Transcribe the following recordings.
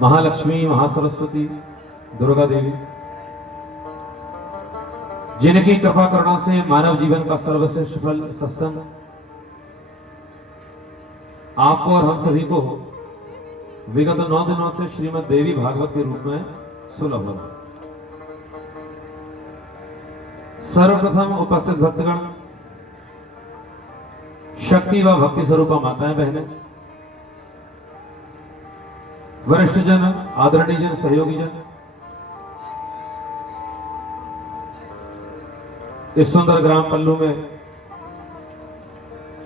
महालक्ष्मी, महासरस्वती, दुर्गा देवी, जिनकी कृपा करुणा से मानव जीवन का सर्वश्रेष्ठ फल सत्संग आपको और हम सभी को विगत 9 दिनों से श्रीमद् देवी भागवत के रूप में सुलभ हुआ। सर्वप्रथम उपस्थित भक्तगण, शक्ति व भक्ति स्वरूपा माताएं बहनें, वरिष्ठ जन, आदरणीय जन, सहयोगी जन, इस सुंदर ग्राम पल्लू में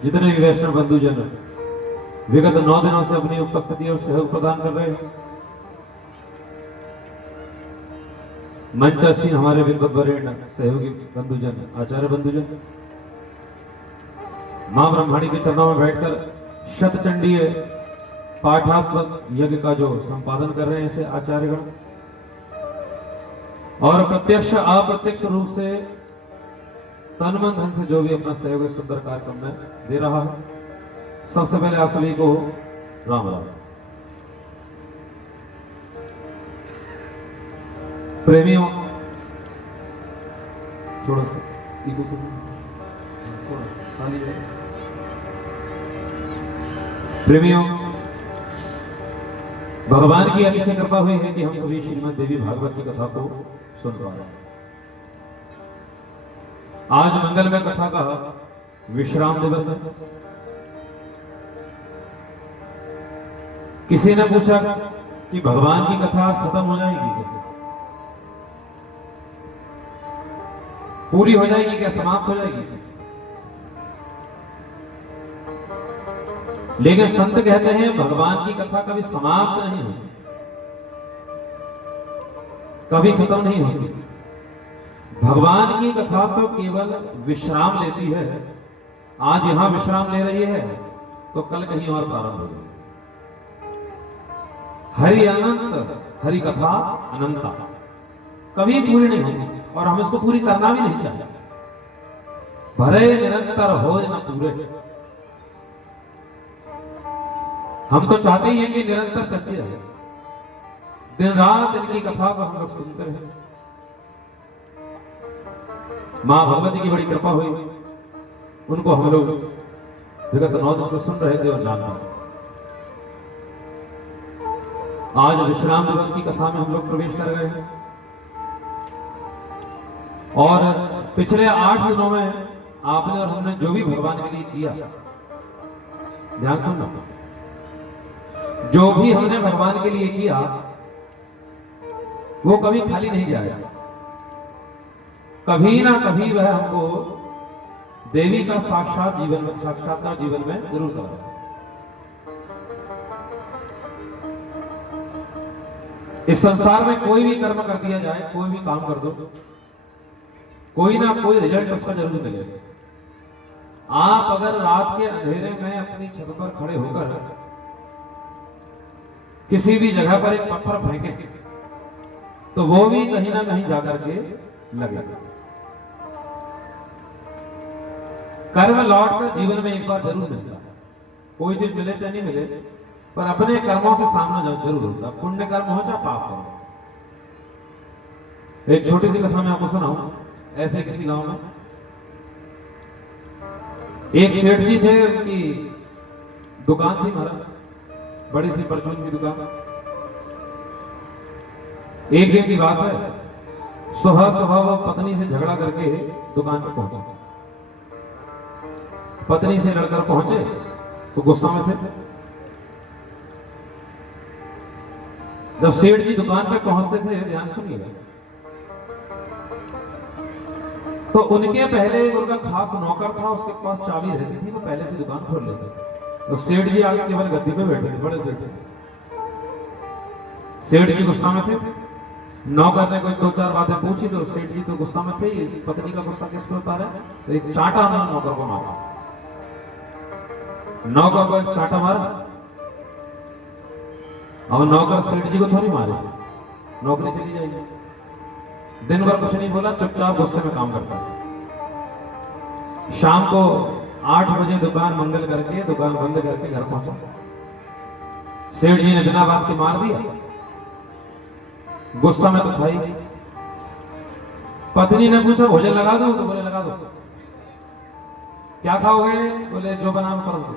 जितने भी वैष्णव बंधु जन विगत 9 दिनों से अपनी उपस्थिति और सहयोग प्रदान कर रहे हैं, मंचासीन हमारे विद्वत वरेण्य सहयोगी बंधुजन, आचार्य बंधुजन, मां ब्रह्माणी के चरणों में बैठकर शतचंडीय पाठात्मक यज्ञ का जो संपादन कर रहे हैं ऐसे आचार्यगण, और प्रत्यक्ष अप्रत्यक्ष रूप से तन मन धन से जो भी अपना सहयोग सुंदर कार्यक्रम में दे रहा है, सबसे पहले आप सभी को राम राम। प्रेमियों, थोड़ा सा प्रेमियों, भगवान की अति से कृपा हुई है कि हम सभी श्रीमद् देवी भागवत की कथा को सुन पा रहे हैं। आज मंगल में कथा का विश्राम दिवस है। किसी ने पूछा कि भगवान की कथा आज खत्म हो जाएगी क्या? पूरी हो जाएगी क्या? समाप्त हो जाएगी? लेकिन संत कहते हैं भगवान की कथा कभी समाप्त नहीं होती, कभी खत्म नहीं होती। भगवान की कथा तो केवल विश्राम लेती है। आज यहां विश्राम ले रही है तो कल कहीं और प्रारंभ होगी। हरि अनंत, हरि कथा अनंता, कभी पूरी नहीं होती और हम इसको पूरी करना भी नहीं चाहते। भरे निरंतर हो न पूरे, हम तो चाहते ही हैं कि निरंतर चलती रहे, दिन रात इनकी कथा को हम लोग सुनते रहे। मां भगवती की बड़ी कृपा हुई, उनको हम लोग विगत 9 दिन से सुन रहे थे और जान पाए। आज विश्राम दिवस की कथा में हम लोग प्रवेश कर रहे हैं और पिछले 8 दिनों में आपने और हमने जो भी भगवान के लिए किया, ध्यान सुनना, जो भी हमने भगवान के लिए किया वो कभी खाली नहीं जाएगा। कभी ना कभी वह हमको देवी का साक्षात्कार जीवन में जरूर करेगा। इस संसार में कोई भी कर्म कर दिया जाए, कोई भी काम कर दो, कोई ना कोई रिजल्ट उसका जरूर मिलेगा। आप अगर रात के अंधेरे में अपनी छत पर खड़े होकर किसी भी जगह पर एक पत्थर फेंके तो वो भी कहीं ना कहीं जाकर के लगेगा। कर्म लौट कर जीवन में एक बार जरूर मिलता है। कोई चीज मिले चाहे नहीं मिले, पर अपने कर्मों से सामना जरूर होता है, पुण्य कर्म हो चाहे पाप कर्म। एक छोटी सी कथा मैं आपको सुनाऊं। ऐसे किसी गांव में एक सेठ जी थे, उनकी दुकान थी महाराज, बड़ी सी परचून की दुकान। एक दिन की बात है, सुबह सुबह वो पत्नी से झगड़ा करके दुकान पर पहुंचे। पत्नी से लड़कर पहुंचे तो गुस्सा में थे। जब सेठ जी दुकान पे पहुंचते थे, ध्यान सुनिएगा, तो उनके पहले उनका खास नौकर था, उसके पास चाबी रहती थी, वो पहले से दुकान खोल लेते। तो सेठ जी आगे केवल गद्दी पे बैठे थे, बड़े सेठ। सेठ जी गुस्सा में थे। नौकर ने कोई 2-4 बातें पूछी तो सेठ जी तो गुस्सा में थे, पत्नी का गुस्सा किस पे उतारा, तो एक चांटा उन्होंने नौकर को मारा। नौकर को एक चांटा मारा और नौकर सेठ जी को थोड़ी मारे, नौकरी चली जाएगी। दिन भर कुछ नहीं बोला, चुपचाप गुस्से में काम करता है। शाम को 8 बजे दुकान मंगल करके, दुकान बंद करके घर पहुंचा। सेठ जी ने बिना बात के मार दिया। गुस्सा में तो था ही। पत्नी ने पूछा भोजन लगा दो, तो बोले लगा दो। क्या खाओगे? बोले जो बना परस दो।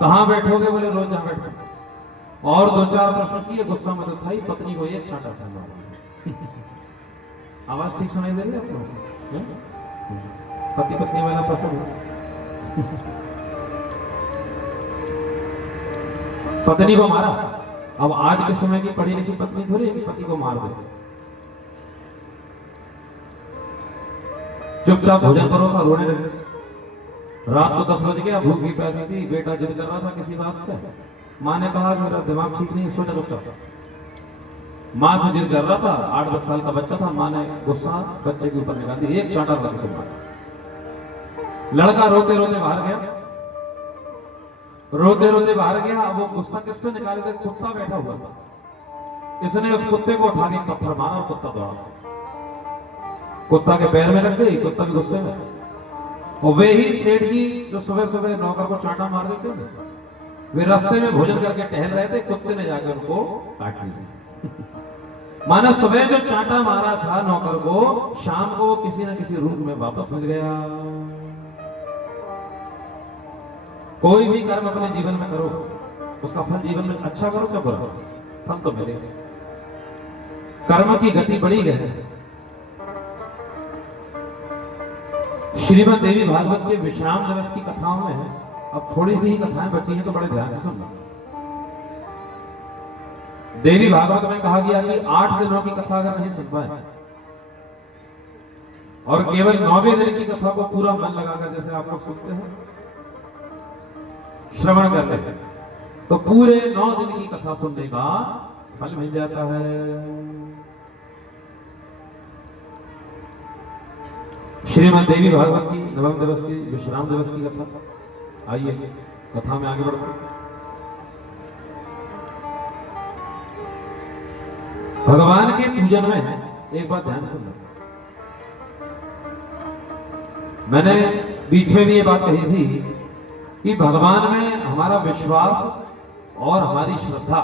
कहां बैठोगे? बोले रोज जहां बैठो। और दो चार प्रश्न किए। गुस्सा में तो था ही। पत्नी को एक छांटा सा मारा। आवाज ठीक सुनाई दे रही है आपको? पति पत्नी वाला पसंद है। पत्नी को मारा। अब आज के समय की पढ़ी लिखी पत्नी थोड़ी है कि पति को मार दे। चुपचाप भोजन परोसा, रोने लगे। रात को 10 बज गया, भूख भी प्यासी थी, बेटा जिद कर रहा था किसी बात पे। माँ ने कहा मेरा दिमाग ठीक नहीं, सो जा चुपचाप। माँ से जिद कर रहा था, 8-10 साल का बच्चा था। माँ ने गुस्सा बच्चे के ऊपर निकाल दी, एक चांटा लगा के मारा। लड़का रोते रोते बाहर गया। रोते रोते बाहर गया। अब वो गुस्सा किस पे निकाले थे? कुत्ता बैठा हुआ था। इसने उस कुत्ते को उठा के पत्थर मारा और कुत्ता दौड़ा। कुत्ता के पैर में लग गई। कुत्ता भी गुस्से में। और वे ही सेठ जी जो सुबह सुबह नौकर को चांटा मार देते थे, वे रास्ते में भोजन करके टहल रहे थे। कुत्ते ने जाकर उनको काट लिया। माना सुबह जो चांटा मारा था नौकर को, शाम को वो किसी न किसी रूप में वापस मिल गया। कोई भी कर्म अपने जीवन में करो, उसका फल जीवन में अच्छा करो क्या बुरा, फल तो मिलेगा। कर्म की गति बड़ी है। श्रीमद् देवी भागवत के विश्राम दिवस की कथाओं में अब थोड़ी सी ही कथाएं बची हैं, तो बड़े ध्यान से सुनना। देवी भागवत में कहा गया कि 8 दिनों की कथा अगर नहीं सुन पाए और केवल 9वें दिन की कथा को पूरा मन लगाकर, जैसे आप लोग सुनते हैं, श्रवण कर लेते हैं, तो पूरे 9 दिन की कथा सुनने का फल मिल जाता है। श्रीमद् देवी भागवत की नवम दिवस की विश्राम दिवस की कथा। आइए कथा में आगे बढ़ते हैं। भगवान के पूजन में एक बात ध्यान से सुनना। मैंने बीच में भी ये बात कही थी कि भगवान में हमारा विश्वास और हमारी श्रद्धा,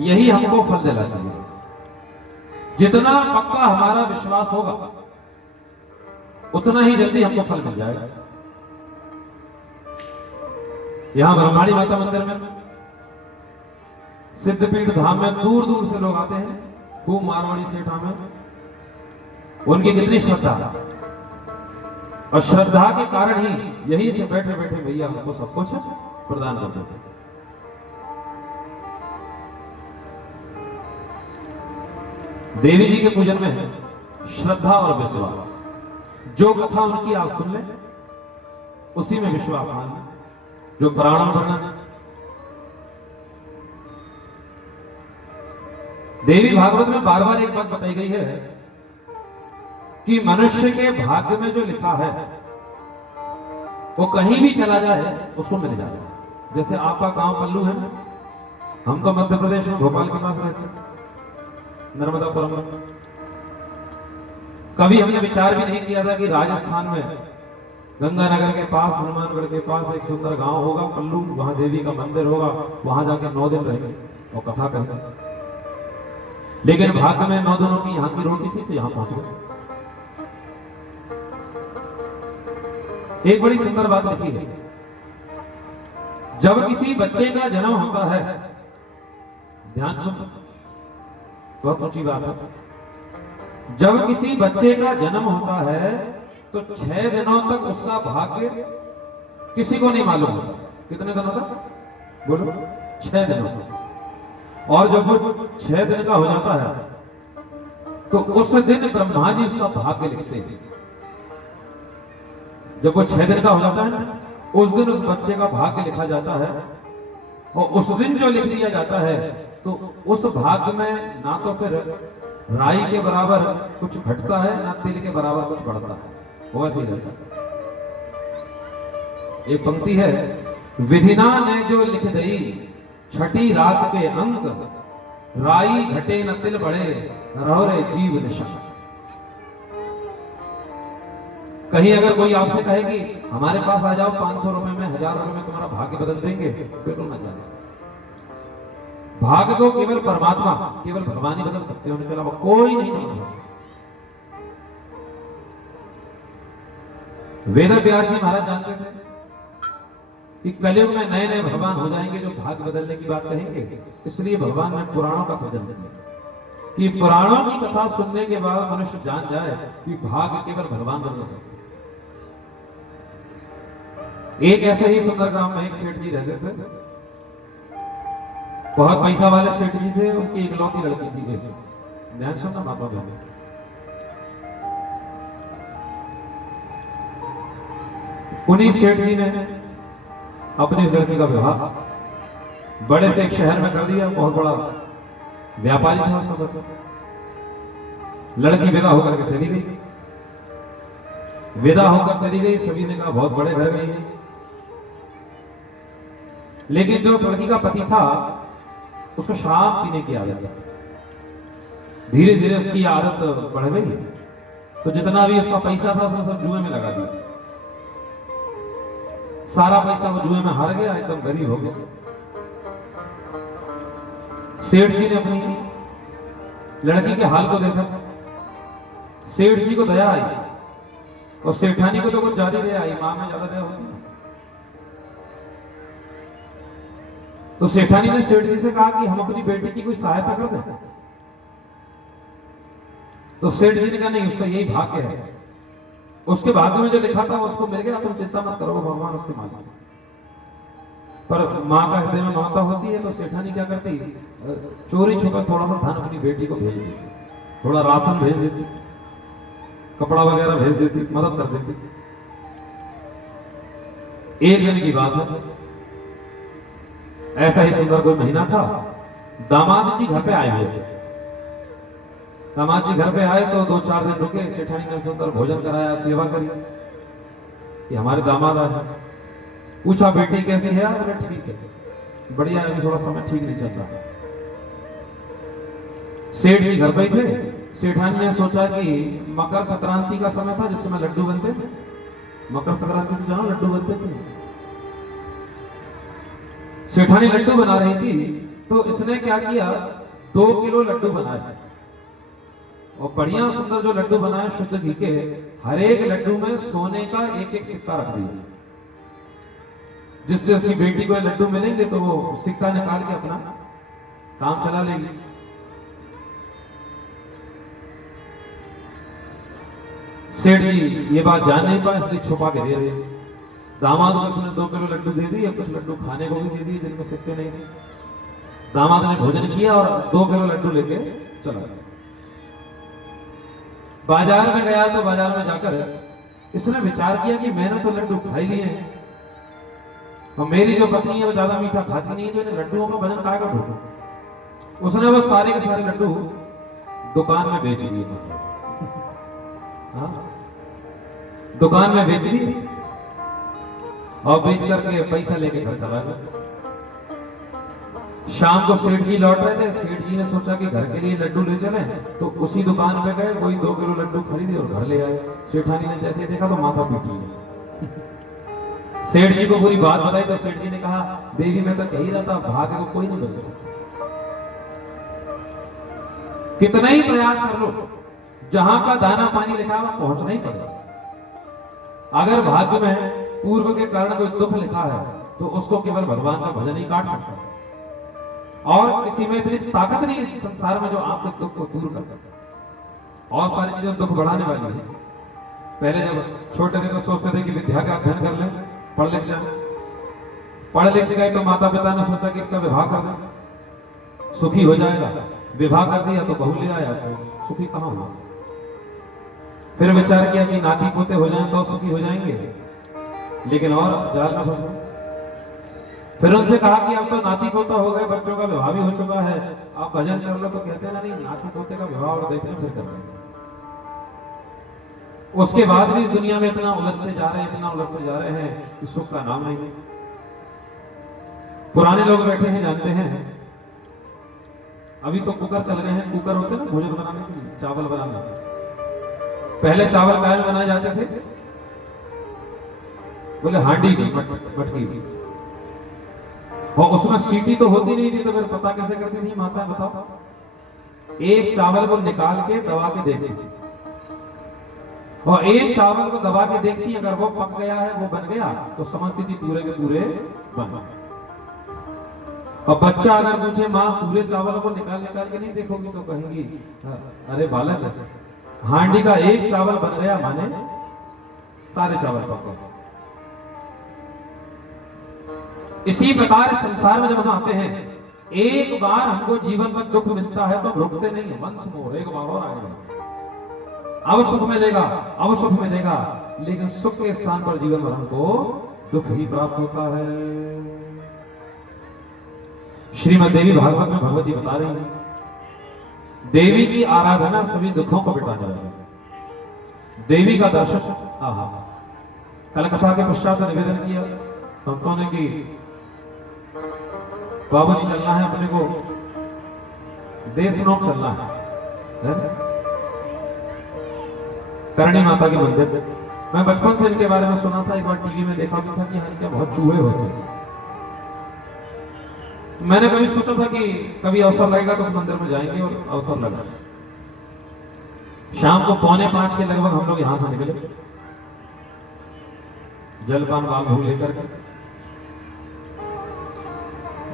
यही हमको फल दिलाती है। जितना पक्का हमारा विश्वास होगा, उतना ही जल्दी हमको फल मिल जाएगा। यहां ब्रह्माणी माता मंदिर में, सिद्धपीठ धाम में दूर दूर से लोग आते हैं। खूब मारवाड़ी सेठा में उनकी कितनी श्रद्धा, और श्रद्धा के कारण ही यहीं से बैठे बैठे भैया हमको सब कुछ प्रदान कर देते। देवी जी के पूजन में श्रद्धा और विश्वास, जो कथा उनकी आप सुन लें उसी में विश्वास मान लें। जो पुराण वर्णन, देवी भागवत में बार बार एक बात बताई गई है कि मनुष्य के भाग्य में जो लिखा है वो कहीं भी चला जाए उसको मिल जाएगा। जैसे आपका गांव पल्लू है, हम तो मध्य प्रदेश में भोपाल के पास रहते हैं, नर्मदापुरम में। कभी हमने विचार भी नहीं किया था कि राजस्थान में गंगानगर के पास, हनुमानगढ़ के पास एक सुंदर गांव होगा पल्लू, वहां देवी का मंदिर होगा, वहां जाके 9 दिन रहेंगे और कथा करेंगे। लेकिन भाग्य में 9 दिनों की यहां की रोटी थी, तो यहां पहुंच गए। एक बड़ी सुंदर बात लिखी है, जब किसी बच्चे का जन्म होता है, ध्यान सुन, बहुत ऊंची बात है। जब किसी बच्चे का जन्म होता है तो 6 दिनों तक उसका भाग्य किसी को नहीं मालूम होता। कितने दिनों तक? बोलो। 6 दिनों तक। और जब वो 6 दिन का हो जाता है तो उस दिन ब्रह्मा जी उसका भाग्य लिखते हैं। जब वो 6 दिन का हो जाता है ना, उस दिन उस बच्चे का भाग्य लिखा जाता है। और उस दिन जो लिख दिया जाता है तो उस भाग्य में ना तो फिर राई के बराबर कुछ घटता है, ना तिल के बराबर कुछ बढ़ता है, वो ऐसे ही रहता है। एक पंक्ति है, विधिना ने जो लिख दई छठी रात के अंक, राई घटे न तिल बढ़े, रहो रे जीव निशा। कहीं अगर कोई आपसे कहे कि हमारे पास आ जाओ, 500 रुपए में, 1000 रुपए में तुम्हारा भाग्य बदल देंगे, बिल्कुल ना जाए। भाग्य को केवल परमात्मा, केवल भगवान ही बदल सकते हैं, उनके अलावा कोई नहीं बदल सकता। वेद व्यास जी महाराज जानते थे कि कलयुग में नए नए भगवान हो जाएंगे जो भाग्य बदलने की बात कहेंगे, इसलिए भगवान ने पुराणों का सृजन किया कि पुराणों की कथा सुनने के बाद मनुष्य जान जाए कि भाग्य केवल भगवान बदल सकते। एक ऐसे ही सुंदर गांव में एक सेठ जी रहते थे, बहुत पैसा वाले सेठ जी थे, उनकी इकलौती लड़की थी। ध्यान सुनना माता बहन, उन्हीं सेठ जी ने अपनी लड़की का विवाह बड़े से एक शहर में कर दिया। बहुत बड़ा व्यापारी था उसका बच्चा। लड़की विदा होकर के चली गई। विदा होकर चली गई, सभी ने कहा बहुत बड़े घर गई है। लेकिन जो उस लड़की का पति था उसको शराब पीने की आदत थी। धीरे धीरे उसकी आदत बढ़ गई, तो जितना भी उसका पैसा था उसने सब जुए में लगा दिया। सारा पैसा वो जुए में हार गया, एकदम गरीब हो गया। सेठ जी ने अपनी लड़की के हाल को देखा, सेठ जी को दया आई, और सेठानी को तो कुछ ज्यादा दया आई, मां में ज्यादा दया होती है। तो सेठानी ने सेठ जी से कहा कि हम अपनी बेटी की कोई सहायता कर दें। तो सेठ जी ने कहा नहीं, उसका यही भाग्य है, उसके भाग्य में जो लिखा था वो उसको मिल गया, तुम चिंता मत करो, भगवान उसके मालिक। पर मां का हृदय में ममता होती है, तो सेठानी क्या करती, चोरी छुपा थोड़ा सा धन अपनी बेटी को भेज देती, थोड़ा राशन भेज देती, कपड़ा वगैरह भेज देती, मदद कर देती। एक दिन की बात है, ऐसा ही सुंदर कोई महीना था, दामाद जी घर पे आए हुए थे। दामाद जी घर पे आए तो 2-4 दिन रुके। सेठानी ने सुंदर भोजन कराया, सेवा करी कि हमारे दामाद आए। पूछा बेटी कैसी है? बोले ठीक है, बढ़िया है, थोड़ा समय ठीक नहीं चल रहा। सेठ जी घर पे ही थे। सेठानी ने सोचा कि मकर संक्रांति का समय था जिस समय लड्डू बनते थे। मकर संक्रांति तो जानो लड्डू बनते थे। सेठानी लड्डू बना रही थी, तो इसने क्या किया, 2 किलो लड्डू बनाए, और बढ़िया सुंदर जो लड्डू बनाए शुद्ध घी के, हर एक लड्डू में सोने का एक एक सिक्का रख दिया, जिससे उसकी बेटी को लड्डू मिलेंगे तो वो सिक्का निकाल के अपना काम चला लेगी। सेठ जी ये बात जान नहीं पाए, इसलिए छुपा के दे रहे। दामाद को उसने 2 किलो लड्डू दे दिए, कुछ लड्डू खाने को भी दे दिए जिनमें सिक्के नहीं थे। दामाद ने भोजन किया और 2 किलो लड्डू लेके चला गया। बाजार में गया तो बाजार में जाकर इसने विचार किया कि मैंने तो लड्डू खाई लिए हैं, और मेरी जो पत्नी है वो ज्यादा मीठा खाती नहीं, तो इन्हें लड्डुओं का वजन काय का ढूंढूं। उसने वो सारे के सारे लड्डू दुकान में बेच दिए। दुकान में बेच दिए और बेच करके पैसा लेके घर चला गया। शाम को सेठ जी लौट रहे थे। सेठ जी ने सोचा कि घर के लिए लड्डू ले चले, तो उसी दुकान पे गए, कोई 2 किलो लड्डू खरीदे और घर ले आए। सेठानी ने जैसे देखा तो माथा पीट लिया। सेठ जी को पूरी बात बताई तो सेठ जी ने कहा, देवी मैं तो कह ही रहा था, भाग्य को कोई नहीं बदल सकता। कितना ही प्रयास कर लो, जहां का दाना पानी लिखा है पहुंचना ही पड़ेगा। अगर भाग्य में पूर्व के कारण कोई दुख लिखा है तो उसको केवल भगवान का भजन ही काट सकता है, और किसी में इतनी ताकत नहीं इस संसार में जो आपके दुख को दूर कर सकता। और सारी चीजें दुख बढ़ाने वाली है। पहले जब छोटे थे तो सोचते थे कि विद्या का अध्ययन कर ले, पढ़ लिख जाए। पढ़ लिख गए तो माता पिता ने सोचा कि इसका विवाह कर दे, सुखी हो जाएगा। विवाह कर दिया तो बहू ले आया, तो सुखी कहां हुआ। फिर विचार किया कि नाती पोते हो जाएं तो सुखी हो जाएंगे, लेकिन और जाल में फंसे। फिर उनसे कहा कि अब तो नाती पोता हो गए, बच्चों का विवाह भी हो चुका है, आप भजन कर लो। तो कहते ना, नहीं, नाती पोते का विवाह और देखते फिर कर लेंगे। उसके बाद भी इस दुनिया में इतना उलझते जा रहे हैं, इतना उलझते जा रहे हैं कि सुख का नाम नहीं। पुराने लोग बैठे हैं, जानते हैं, अभी तो कुकर चल रहे हैं। कुकर होते ना भोजन बनाने के लिए, चावल बनाने। पहले चावल काय में बनाए जाते थे? बोले हांडी में, मटकी में। और उसमें सीटी तो होती नहीं थी, तो फिर पता कैसे करती थी माता, बताओ? एक चावल को निकाल के दबा के देखती थी, और एक चावल को दबा के देखती, अगर वो पक गया है, वो बन गया, तो समझती थी पूरे के पूरे बन। और बच्चा अगर पूछे माँ पूरे चावल को निकाल निकाल के नहीं देखोगी, तो कहेंगी अरे बालक, हांडी का एक चावल बन गया माने सारे चावल पक गए। इसी प्रकार संसार में जब हम आते हैं, एक बार हमको जीवन में दुख मिलता है तो हम रुकते नहीं है, वंश मोह, एक बार और आएगा, अब सुख मिलेगा, अब सुख मिलेगा, लेकिन सुख के स्थान पर जीवन भर हमको दुख ही प्राप्त होता है। श्रीमद् देवी भागवत में भगवती बता रही है, देवी की आराधना सभी दुखों को मिटाने वाली है। देवी का दर्शन, आहा, कल कथा के पश्चात निवेदन किया संतों ने कि बाबू जी चलना है अपने को, देशनोक चलना है करणी माता के मंदिर। मैं बचपन से इनके बारे में सुना था, एक बार टीवी में देखा भी था कि यहाँ बहुत चूहे होते हैं। मैंने कभी सोचा था कि कभी अवसर लगेगा तो उस मंदिर में जाएंगे, और अवसर लगा। शाम को 4:45 के लगभग हम लोग यहां से निकले, जलपान बाग भोग लेकर के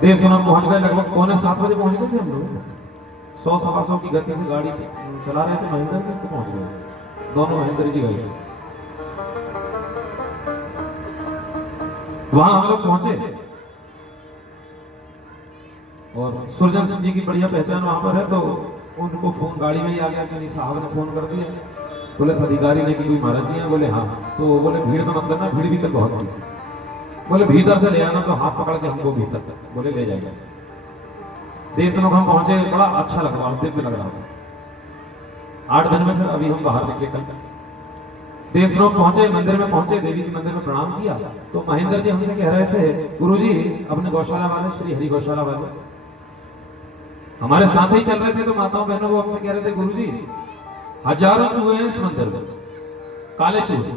देशनोक पहुंच गए। लगभग 6:45 बजे पहुंच गए थे हम लोग। 100-125 की गति से गाड़ी चला रहे थे, महेंद्र तक पहुंच गए, दोनों महेंद्र जी गए। वहां हम लोग पहुंचे और सुरजन सिंह जी की बढ़िया पहचान वहां पर है, तो उनको फोन गाड़ी में ही आ गया कि साहब ने फोन कर दिया, पुलिस अधिकारी ने कि कोई महाराज जी हैं, बोले हाँ। तो बोले भीड़ तो मत करना, भीड़ भी कल बहुत थी। बोले भीतर से ले आना, तो हाथ पकड़ के हमको भीतर तक बोले ले जाएगा। देशनोक हम पहुंचे, बड़ा अच्छा लग रहा, दिव्य लग रहा था। 8 दिन में फिर अभी हम बाहर निकले। कल देशनोक पहुंचे, मंदिर में पहुंचे, देवी के मंदिर में प्रणाम किया, तो महेंद्र जी हमसे कह रहे थे, गुरुजी अपने गौशाला वाले, श्री हरि गौशाला वाले हमारे साथ ही चल रहे थे, तो माताओं बहनों को हमसे कह रहे थे, गुरुजी हजारों चूहे हैं इस मंदिर में, काले चूहे,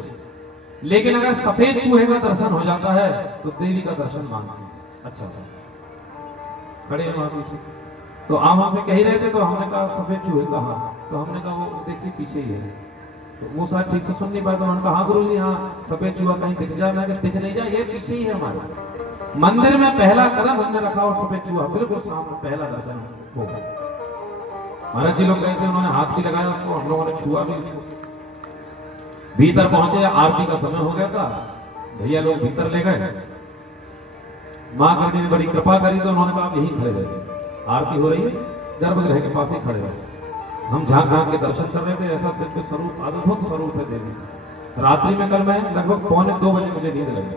लेकिन अगर सफेद चूहे का दर्शन हो जाता है तो देवी का दर्शन मांगते हैं। अच्छा, खड़े हैं वहां पीछे, तो आप हमसे कह ही रहे थे, तो हमने कहा सफेद चूहे कहा, तो हमने कहा वो देखिए पीछे ही है। तो वो शायद ठीक से सुन नहीं पाया, तो उन्होंने कहा हाँ गुरु जी, हाँ सफेद चूहा कहीं दिख जाए। मैं दिख नहीं जाए, ये पीछे ही है हमारे मंदिर में, पहला कदम हमने रखा और सफेद चूहा बिल्कुल सामने, पहला दर्शन हो। महाराज जी लोग गए थे, उन्होंने हाथ भी लगाया उसको, हम लोगों ने छुआ भी उसको। भीतर पहुंचे, आरती का समय हो गया था, भैया लोग भीतर ले गए। मां करनी ने बड़ी कृपा करी, तो उन्होंने कहा यही खड़े रहे, आरती हो रही है, गर्भगृह के पास ही खड़े रहे। हम झांक झांक के दर्शन कर रहे थे, ऐसा दिव्य स्वरूप, अद्भुत स्वरूप है देवी। रात्रि में कल मैं लगभग 1:45 बजे मुझे नींद लगी,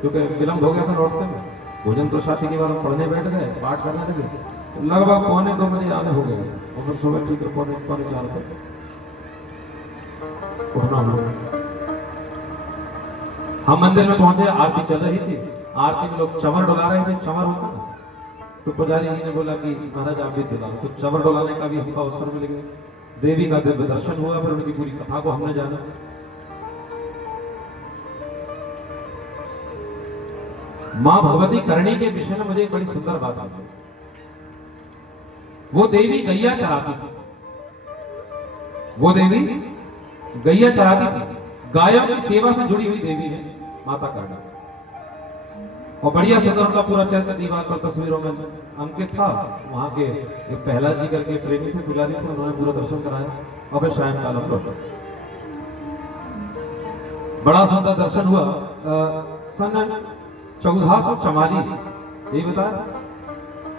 क्योंकि विलंब हो गया था लौटते में। भोजन तो शादी के बाद हम पढ़ने बैठ गए, पाठ करने लगे, तो लगभग 1:45 बजे आने हो गए, और फिर सुबह ठीक 3:45 पर उठना हो। हम मंदिर में पहुंचे, आरती चल रही थी, आरती में लोग चंवर डुला रहे थे, चंवर होता ना, तो पुजारी जी ने बोला कि महाराज आप भी डुला, तो चंवर डुलाने का भी हमको अवसर मिल गया। देवी का दिव्य दर्शन हुआ, फिर उनकी पूरी कथा को हमने जाना। मां भगवती करणी के विषय में मुझे एक बड़ी सुंदर बात आई। वो देवी गैया चराती थी, वो देवी गैया चराती थी, गायों की सेवा से जुड़ी हुई देवी है माता करणी। और बढ़िया सुंदर उनका पूरा चरित्र दीवार पर तस्वीरों में अंकित था। वहां के एक प्रहलाद जी करके प्रेमी थे, पुजारी थे, उन्होंने पूरा दर्शन कराया, और फिर सायंकाल बड़ा सुंदर दर्शन हुआ। सन 1444, ये बता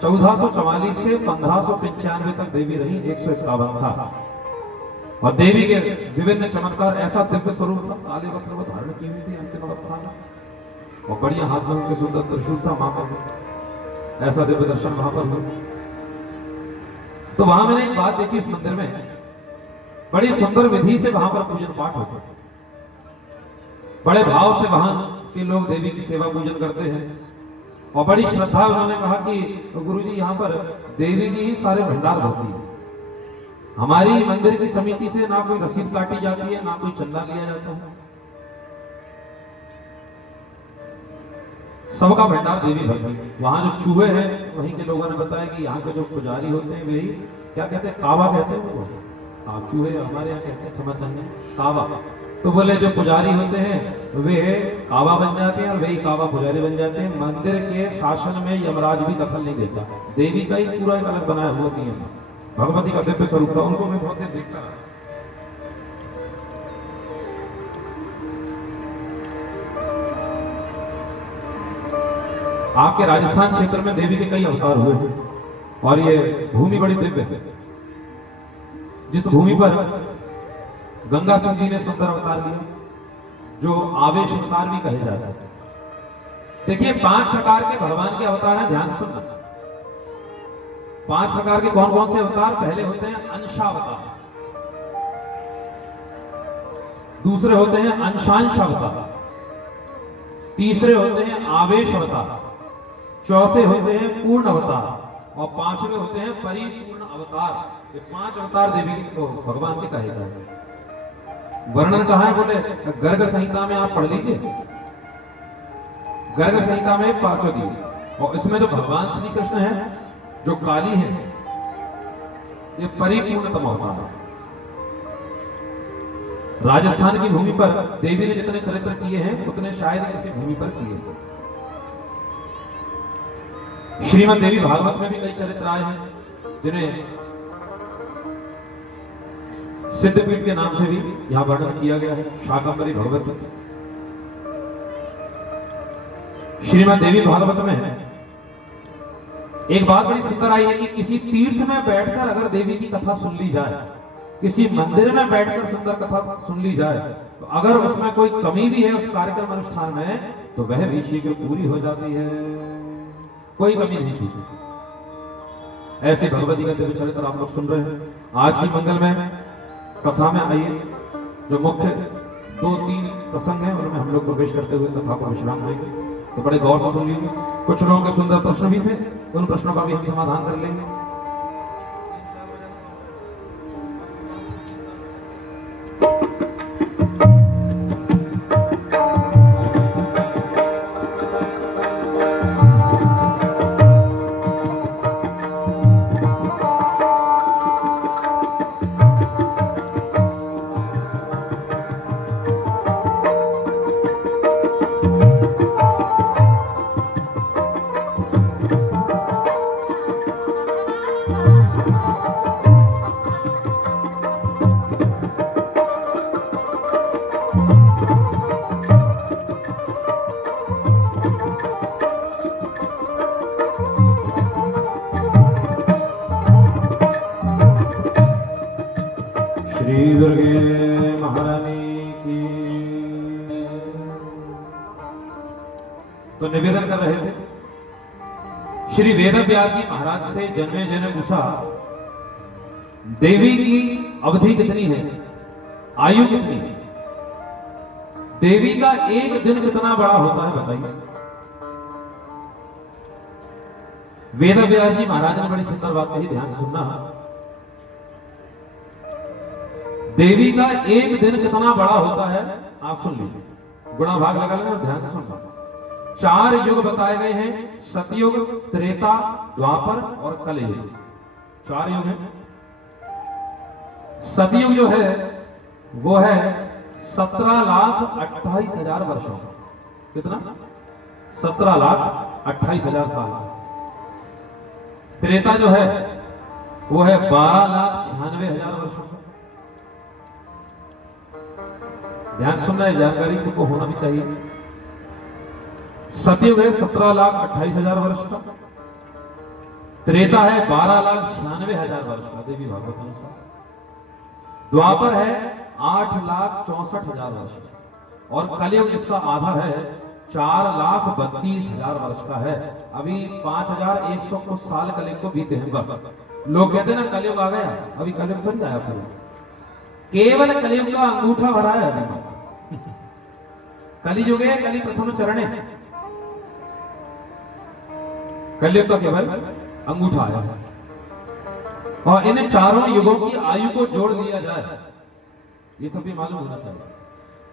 1444 से 1595 तक देवी रही, 151 साल। और देवी के विभिन्न चमत्कार, ऐसा दिव्य स्वरूप था, काले वस्त्र को धारण की हुई थी अंतिम अवस्था में, और बढ़िया हाथ में उनके सुंदर त्रिशूल था मां का, ऐसा दिव्य दर्शन वहां पर हुआ। तो वहां मैंने एक बात देखी, इस मंदिर में बड़ी सुंदर विधि से वहां पर पूजन पाठ होता, बड़े भाव से वहां के लोग देवी की सेवा पूजन करते हैं, और बड़ी श्रद्धा। उन्होंने कहा कि गुरुजी यहाँ पर देवी जी ही सारे भंडार भरती है, हमारी मंदिर की समिति से ना कोई रसीद काटी जाती है, ना कोई चंदा लिया जाता है, सबका भंडार देवी भक्ति। वहाँ जो चूहे हैं वहीं के लोगों ने बताया कि यहाँ के जो पुजारी होते हैं वही क्या कहते हैं, कावा कहते हैं वो। हाँ, चूहे हमारे यहाँ कहते हैं, क्षमा चाहेंगे, कावा। तो बोले जो पुजारी होते हैं वे कावा बन जाते हैं और वही कावा पुजारी बन जाते हैं। मंदिर के शासन में यमराज भी दखल नहीं देता, देवी का ही पूरा एक अलग बनाया हुआ नियम। भगवती का दिव्य स्वरूप था, उनको मैं बहुत देर देखता रहा। आपके राजस्थान क्षेत्र में देवी के कई अवतार हुए हैं और ये भूमि बड़ी दिव्य है। जिस भूमि पर गंगा सिंह जी ने सुंदर अवतार लिया, जो आवेश अवतार भी कहे जाते हैं। देखिए 5 प्रकार के भगवान के अवतार हैं, ध्यान सुनना। 5 प्रकार के कौन कौन से अवतार? पहले होते हैं अंशावतार, दूसरे होते हैं अंशांश अवतार, तीसरे होते हैं आवेश अवतार, चौथे होते हैं पूर्ण अवतार और 5वें होते हैं परिपूर्ण अवतार। ये 5 अवतार देवी को भगवान के कहे गए हैं। वर्णन कहा है? बोले गर्ग संहिता में आप पढ़ लीजिए, गर्ग संहिता में 5 दी और इसमें जो भगवान श्री कृष्ण है, जो काली है, ये परिपूर्णतम अवतार है। राजस्थान की भूमि पर देवी ने जितने चरित्र किए हैं उतने शायद किसी भूमि पर किए हैं। श्रीमद् देवी भागवत में भी कई चरित्र आए हैं जिन्हें सिद्धपीठ के नाम से भी यहां वर्णन किया गया है। शाकंभरी भगवत, श्रीमद् देवी भागवत में एक बात बड़ी सुंदर आई है कि किसी तीर्थ में बैठकर अगर देवी की कथा सुन ली जाए, किसी मंदिर में बैठकर सुंदर कथा सुन ली जाए, तो अगर उसमें कोई कमी भी है उस कार्यक्रम अनुष्ठान में तो वह भी शीघ्र पूरी हो जाती है, कोई कमी नहीं छूटी। ऐसे भगवती का दिव्य चरित्र आप लोग सुन रहे हैं। आज की मंगल में कथा में आइए, जो मुख्य 2-3 प्रसंग हैं उनमें हम लोग प्रवेश करते हुए कथा को विश्राम देंगे, तो बड़े गौर से सुन लीजिए। कुछ लोगों के सुंदर प्रश्न भी थे, उन प्रश्नों का भी हम समाधान कर लेंगे। तो निवेदन कर रहे थे, श्री वेदव्यास जी महाराज से जन्मे जन ने पूछा, देवी की अवधि कितनी है, आयु कितनी है, देवी का एक दिन कितना बड़ा होता है बताइए। वेदव्यास जी महाराज ने बड़ी सुंदर बात कही, ध्यान सुनना। देवी का एक दिन कितना बड़ा होता है आप सुन लीजिए, गुणा भाग लगा लेना और ध्यान से सुनना। 4 युग बताए गए हैं, सतयुग, त्रेता, द्वापर और कलयुग। 4 युग हैं। सतयुग जो है वो है 17,28,000 वर्षों। कितना? 17,28,000 साल। त्रेता जो है वो है 12,96,000 वर्षों। ध्यान सुनना है, जानकारी सबको होना भी चाहिए। सतयुग है 17,28,000 वर्ष का, त्रेता है 12,96,000 वर्ष का देवी भागवत अनुसार, द्वापर है 8,64,000 वर्ष का और कलयुग इसका आधा है 4,32,000 वर्ष का है। अभी 5,100 कुछ साल कलयुग को बीते हैं बस। लोग कहते हैं ना कलयुग आ गया, अभी कलयुग थोड़ी आया पूरा, केवल कलयुग का अंगूठा भरा है अभी। कलियुग है, कलि प्रथम चरण है, कलयुग का केवल अंगूठा आया है। और इन चारों युगों की आयु को जोड़ लिया जाए, ये सब भी मालूम होना चाहिए।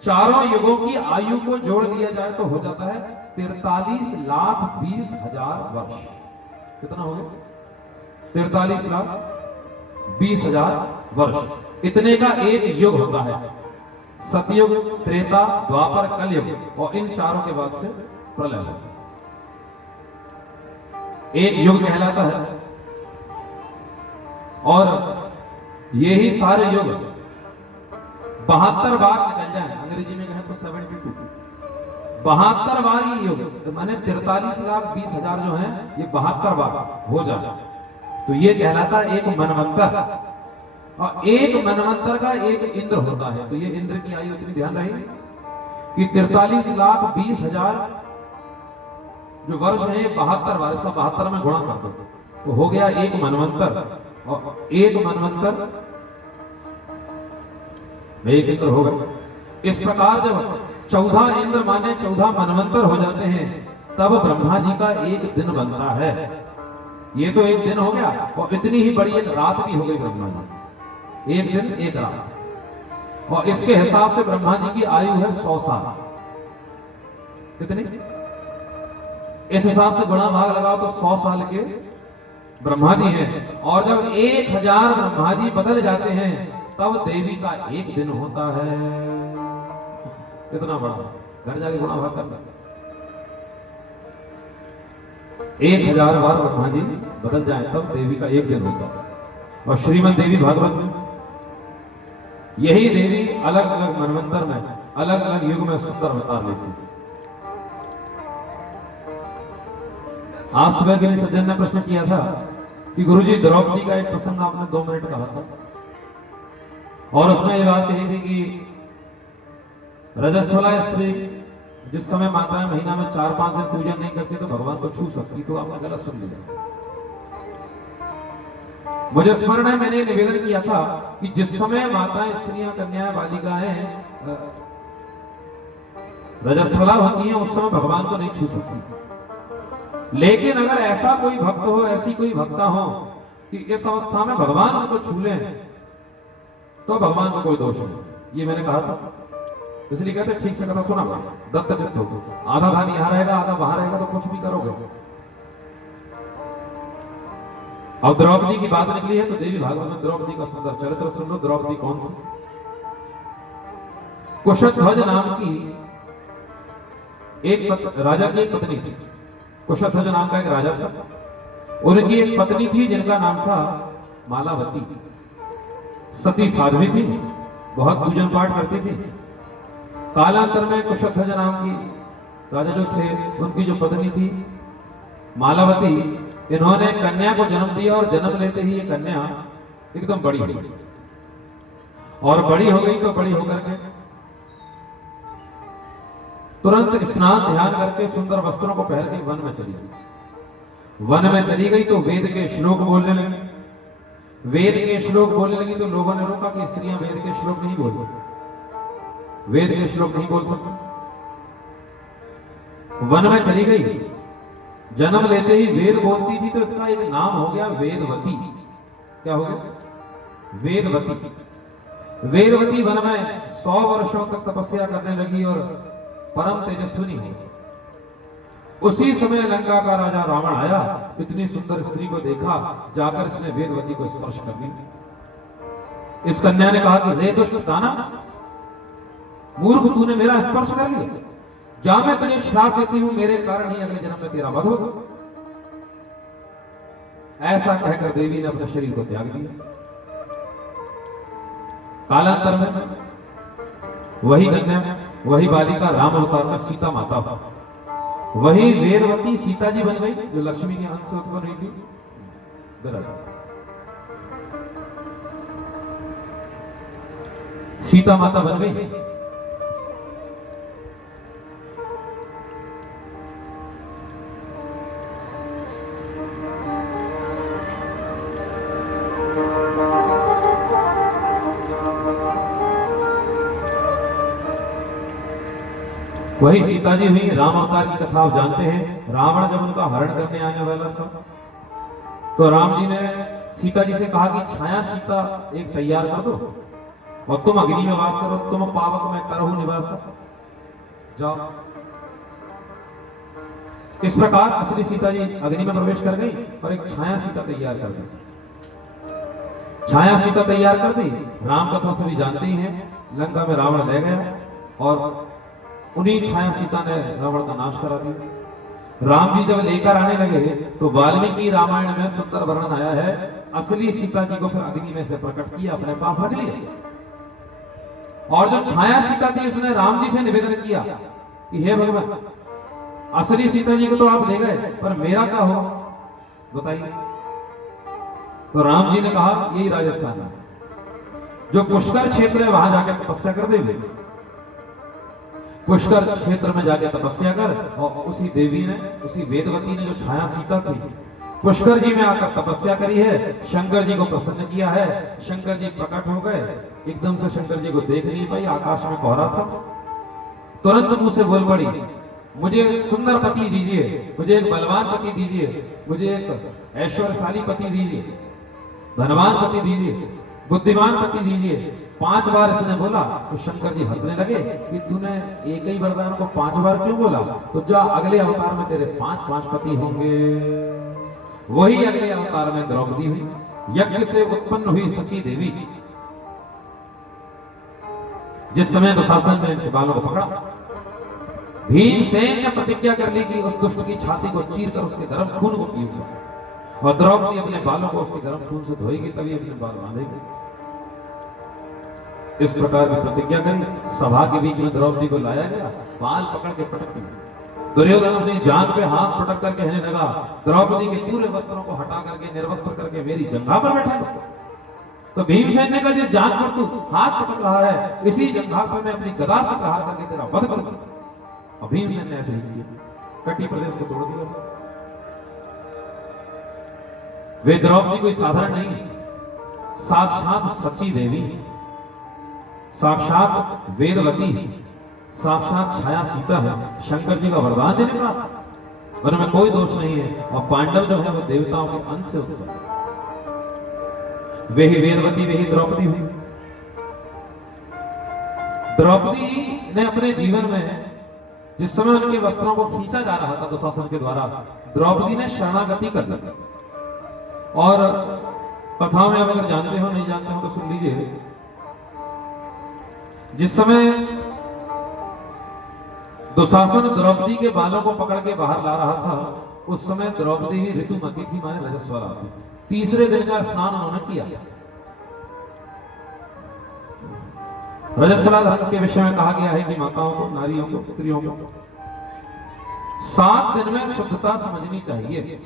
चारों युगों की आयु को जोड़ लिया जाए तो हो जाता है 43,20,000 वर्ष। कितना हो गया? 43,20,000 वर्ष। इतने का एक युग होता है। सतयुग, त्रेता, द्वापर, कलयुग, और इन चारों के बाद से प्रलय होता है। एक युग कहलाता है। और यही सारे युग 72 बार निकल जाए, अंग्रेजी में कहें तो 72, 72 बार ये युग, माने 43,20,000 जो है ये 72 बार हो जाए तो ये कहलाता है एक मनवंतर। और एक मनवंतर का एक इंद्र होता है। तो ये इंद्र की आयु इतनी ध्यान रहे कि 43,20,000 जो वर्ष है 72 बार, इसका 72 में गुणा कर दो तो हो गया एक मनवंतर। और एक मनवंतर एक इंद्र हो गए। इस प्रकार जब 14 इंद्र माने 14 मनवंतर हो जाते हैं तब ब्रह्मा जी का एक दिन बनता है। ये तो एक दिन हो गया, और इतनी ही बड़ी एक रात भी हो गई ब्रह्मा जी। एक दिन एक रात। और इसके हिसाब से ब्रह्मा जी की आयु है 100 साल। कितनी? इस हिसाब से गुणा भाग लगाओ तो 100 साल के ब्रह्मा जी हैं। और जब 1000 ब्रह्मा जी बदल जाते हैं तब देवी का एक दिन होता है। कितना बड़ा? घर जाके गुणा भाग करता। 1000 बार ब्रह्मा जी बदल जाए तब देवी का एक दिन होता है। और श्रीमद् देवी भागवत में यही देवी अलग अलग मनवंतर में अलग अलग युग में सुंदर अवतार लेती है। आज सुबह के लिए सज्जन ने प्रश्न किया था कि गुरुजी द्रौपदी का एक प्रसंग आपने 2 मिनट कहा था, और उसमें ये बात कही थी कि रजस्वला स्त्री जिस समय माताएं महीना में 4-5 दिन पूजन नहीं करती तो भगवान को छू सकती। तो आपने गलत सुन लिया। मुझे स्मरण है मैंने निवेदन किया था कि जिस समय माताएं, स्त्रियां, कन्याएं, बालिकाएं रजस्वला होती हैं उस समय भगवान को नहीं छू सकती। लेकिन अगर ऐसा कोई भक्त हो, ऐसी कोई भक्ता हो कि इस अवस्था में भगवान उनको छू लें तो भगवान को कोई दोष नहीं। ये मैंने कहा था, इसलिए कहते ठीक से कथा सुना। दत्त चित्त हो, आधा धान यहां रहेगा आधा वहां रहेगा तो कुछ भी करोगे। अब द्रौपदी की बात निकली है तो देवी भागवत में द्रौपदी का सुंदर चरित्र सुन लो। द्रौपदी कौन थी? कुशध्वज नाम की एक राजा की एक पत्नी थी। कुशध्वज नाम का एक राजा था। उनकी एक पत्नी थी जिनका नाम था मालावती। सती साध्वी थी, बहुत पूजन पाठ करती थी। कालांतर में कुशध्वज नाम की राजा जो थे उनकी जो पत्नी थी मालावती, इन्होंने कन्या को जन्म दिया। और जन्म लेते ही ये कन्या एकदम बड़ी हो गई। और बड़ी हो गई तो बड़ी होकर के तुरंत स्नान ध्यान करके सुंदर वस्त्रों को पहन के वन में चली गई। वन में चली गई तो वेद के श्लोक बोलने लगी। वेद के श्लोक बोलने लगी तो लोगों ने रोका कि स्त्रियां वेद के श्लोक नहीं बोलती, वेद के श्लोक नहीं बोल सकती। वन में चली गई, जन्म लेते ही वेद बोलती थी तो इसका एक नाम हो गया वेदवती। क्या हो गया? वेदवती। वेदवती वन में 100 वर्षों तक तपस्या करने लगी और परम तेजस्विनी हुई। उसी समय लंका का राजा रावण आया, इतनी सुंदर स्त्री को देखा, जाकर इसने वेदवती को स्पर्श कर लिया। इस कन्या ने कहा कि रे दुष्ट दाना, मूर्ख, तूने मेरा स्पर्श कर लिया। जा, मैं तुझे श्राप देती हूं, मेरे कारण ही अगले जन्म में तेरा वध होगा। ऐसा कहकर देवी ने अपने शरीर को त्याग दिया। कालांतर में वही कन्या, वही बालिका राम अवतार में सीता माता हुआ। वही वेदवती सीता जी बन गई जो लक्ष्मी के अंश से उत्पन्न हुई थी। सीता माता बन गई। वही सीता जी हुई। राम अवतार की कथा आप जानते हैं। रावण जब उनका हरण करने आने वाला था तो राम जी ने सीता जी से कहा कि छाया सीता एक तैयार कर दो और तुम अग्नि में वास करो, तुम पावक में करहु निवास, जाओ। इस प्रकार असली सीता जी अग्नि में प्रवेश कर गई और एक छाया सीता तैयार कर दी। छाया सीता तैयार कर दी। राम कथा सभी जानते ही हैं, लंका में रावण ले गया और उन्हीं छाया सीता ने रावण का नाश करा दिया। राम जी जब लेकर आने लगे तो वाल्मीकि रामायण में सुंदर वर्णन आया है, असली सीता जी को फिर अग्नि में से प्रकट किया, अपने पास रख लिया। और जो छाया सीता थी उसने राम जी से निवेदन किया कि हे भगवान, असली सीता जी को तो आप ले गए, पर मेरा क्या हो बताइए। तो राम जी ने कहा यही राजस्थान है, जो पुष्कर क्षेत्र है वहां जाकर तपस्या कर देंगे। पुष्कर क्षेत्र में जाके तपस्या कर, और उसी देवी ने, उसी वेदवती ने जो छाया सीता थी पुष्कर जी में आकर तपस्या करी है, शंकर जी को प्रसन्न किया है। शंकर जी प्रकट हो गए, एकदम से शंकर जी को देख नहीं पाई, आकाश में कोहरा था। तुरंत मुंह से बोल पड़ी, मुझे सुंदर पति दीजिए, मुझे एक बलवान पति दीजिए, मुझे एक ऐश्वर्यशाली पति दीजिए, धनवान पति दीजिए, बुद्धिमान पति दीजिए। 5 बार इसने बोला तो शंकर जी हंसने लगे कि तूने एक ही वरदान को 5 बार क्यों बोला, तो जा अगले अवतार में तेरे 5 पति होंगे। वही अगले अवतार में द्रौपदी हुई, यज्ञ से उत्पन्न हुई सची देवी। जिस समय दुशासन ने इनके बालों को पकड़ा, भीमसेन ने प्रतिज्ञा कर ली कि उस दुष्ट की छाती को चीर कर उसके गर्म खून को पीऊंगा, और द्रौपदी अपने बालों को उसके गर्म खून से धोएगी, तभी अपने बाल बांधेगी। इस प्रकार की प्रतिज्ञा करी। सभा के बीच में द्रौपदी को लाया गया, बाल पकड़ के पटक दिया। दुर्योधन अपनी जान पे हाथ पटक करके कहने लगा, द्रौपदी के पूरे वस्त्रों को हटा करके निर्वस्त्र करके मेरी जंघा पर बैठा। तो भीमसेन ने कहा, जिस जान पर तू हाथ पटक रहा है, इसी जंघा पर मैं अपनी गदा से प्रहार करके तेरा वध करूंगा। और भीमसेन ने ऐसे ही किया, कटी प्रदेश को तोड़ दिया। वे द्रौपदी कोई साधारण नहीं, साक्षात सची देवी, साक्षात वेदवती, साक्षात छाया सीता है। शंकर जी का वरदान देने का उनमें कोई दोष नहीं है। और पांडव जो है वो देवताओं के अंश से उत्पन्न, वे ही वेदवती, वे ही द्रौपदी हुई। द्रौपदी ने अपने जीवन में जिस समय उनके वस्त्रों को खींचा जा रहा था दुशासन के द्वारा, द्रौपदी ने शरणागति कर दी। और कथाओं में अगर जानते हो नहीं जानते हो तो सुन लीजिए। जिस समय दुशासन द्रौपदी के बालों को पकड़ के बाहर ला रहा था, उस समय द्रौपदी भी ऋतुमती थी, माने रजस्वला थी। तीसरे दिन का स्नान उन्होंने किया। रजस्वला धर्म के विषय में कहा गया है कि माताओं को, नारियों को, स्त्रियों को 7 दिन में शुद्धता समझनी चाहिए।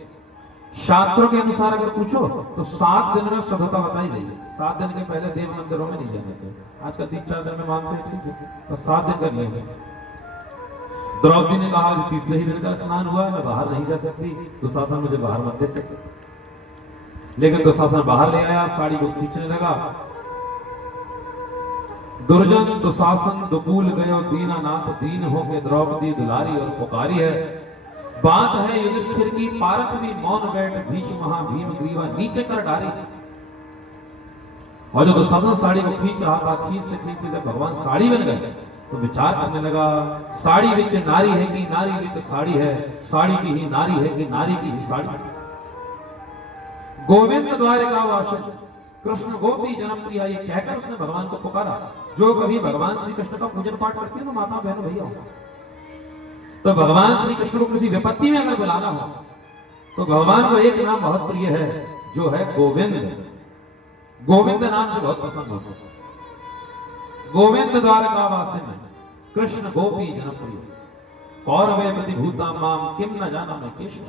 शास्त्रों के अनुसार अगर पूछो तो 7 दिन में शुद्धता बताई गई है। 7 दिन के पहले देव मंदिरों में नहीं जाना चाहिए। आजकल 3-4 दिन में मानते हैं, ठीक है, तो 7 दिन का नियम है। द्रौपदी ने कहा, तीसरे ही दिन का स्नान हुआ, मैं बाहर नहीं जा सकती, दुशासन मुझे बाहर मत दे सकते। लेकिन दुशासन बाहर ले आया, साड़ी को खींचने लगा। दुर्जन दुशासन दुकूल गयो दीनानाथ, दीन हो के द्रौपदी दुलारी और पुकारी है। बात है युधिष्ठिर की, पारथ भी मौन बैठ, भीष्म महा भीम ग्रीवा नीचे कर डारी। और जो दुशासन साड़ी को खींच रहा था, खींचते खींचते जब भगवान साड़ी बन गए तो विचार करने लगा, साड़ी विच नारी है कि नारी विच साड़ी है, साड़ी की ही नारी है कि नारी की ही साड़ी। गोविंद द्वारिका वास कृष्ण गोपी जन्म प्रिया, ये कहकर उसने भगवान को पुकारा। जो कभी भगवान श्री कृष्ण का पूजन पाठ करती है तो माता बहन भैया, तो भगवान श्री कृष्ण को किसी विपत्ति में अगर बुलाना हो तो भगवान को एक नाम बहुत प्रिय है, जो है गोविंद। गोविंद नाम से बहुत पसंद होता है। गोविंद द्वारका वासिन कृष्ण गोपी जन प्रिय, कौरवे प्रतिभूता माम किम न जाना मैं केशव।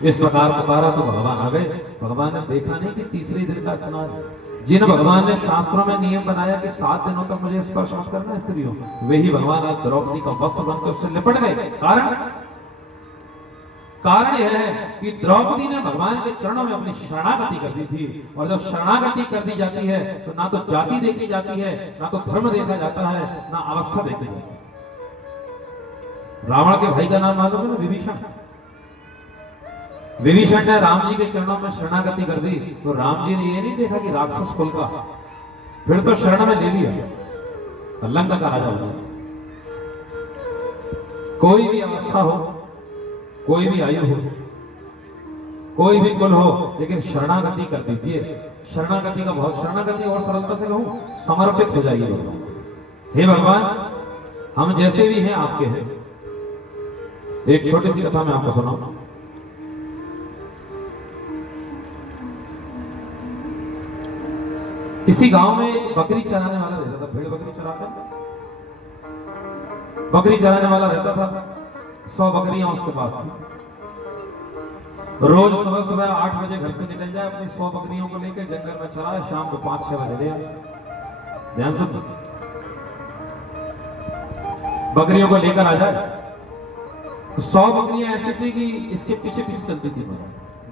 इस प्रकार पुकारा तो भगवान आ गए। भगवान ने देखा नहीं कि तीसरे दिन का स्नान, जिन भगवान ने शास्त्रों में नियम बनाया कि 7 दिनों तक मुझे स्पर्श मत करना स्त्रियों, वे ही भगवान आज द्रौपदी का वस्त्र बनकर उससे लिपट गए। कारण यह है कि द्रौपदी ने भगवान के चरणों में अपनी शरणागति कर दी थी। और जब शरणागति कर दी जाती है तो ना तो जाति देखी जाती है, ना तो धर्म देखा जाता है, ना अवस्था देखी जाती है। रावण के भाई का नाम मालूम है ना, विभीषण। विभीषण ने राम जी के चरणों में शरणागति कर दी तो राम जी ने ये नहीं देखा कि राक्षस कुल का, फिर तो शरण में ले लिया, लंका का राजा बना। कोई भी अवस्था हो, कोई भी आयु हो, कोई भी कुल हो, लेकिन शरणागति कर दीजिए। शरणागति का बहुत, शरणागति और सरलता से कहूं, समर्पित हो जाइए भगवान। हे भगवान, हम जैसे भी हैं आपके हैं। एक छोटी सी कथा मैं आपको सुनाऊं। इसी गांव में एक बकरी चराने वाला रहता था, भेड़ बकरी चराता, बकरी चराने वाला रहता था। 100 बकरियां उसके पास थी। रोज सुबह सुबह 8 बजे घर से निकल जाए, अपनी 100 बकरियों को लेकर जंगल में चराए, शाम को 5-6 बजे ले आए। ध्यान सुन, बकरियों को लेकर आ जाए। 100 बकरियां ऐसी थी कि इसके पीछे पीछे चलती थी,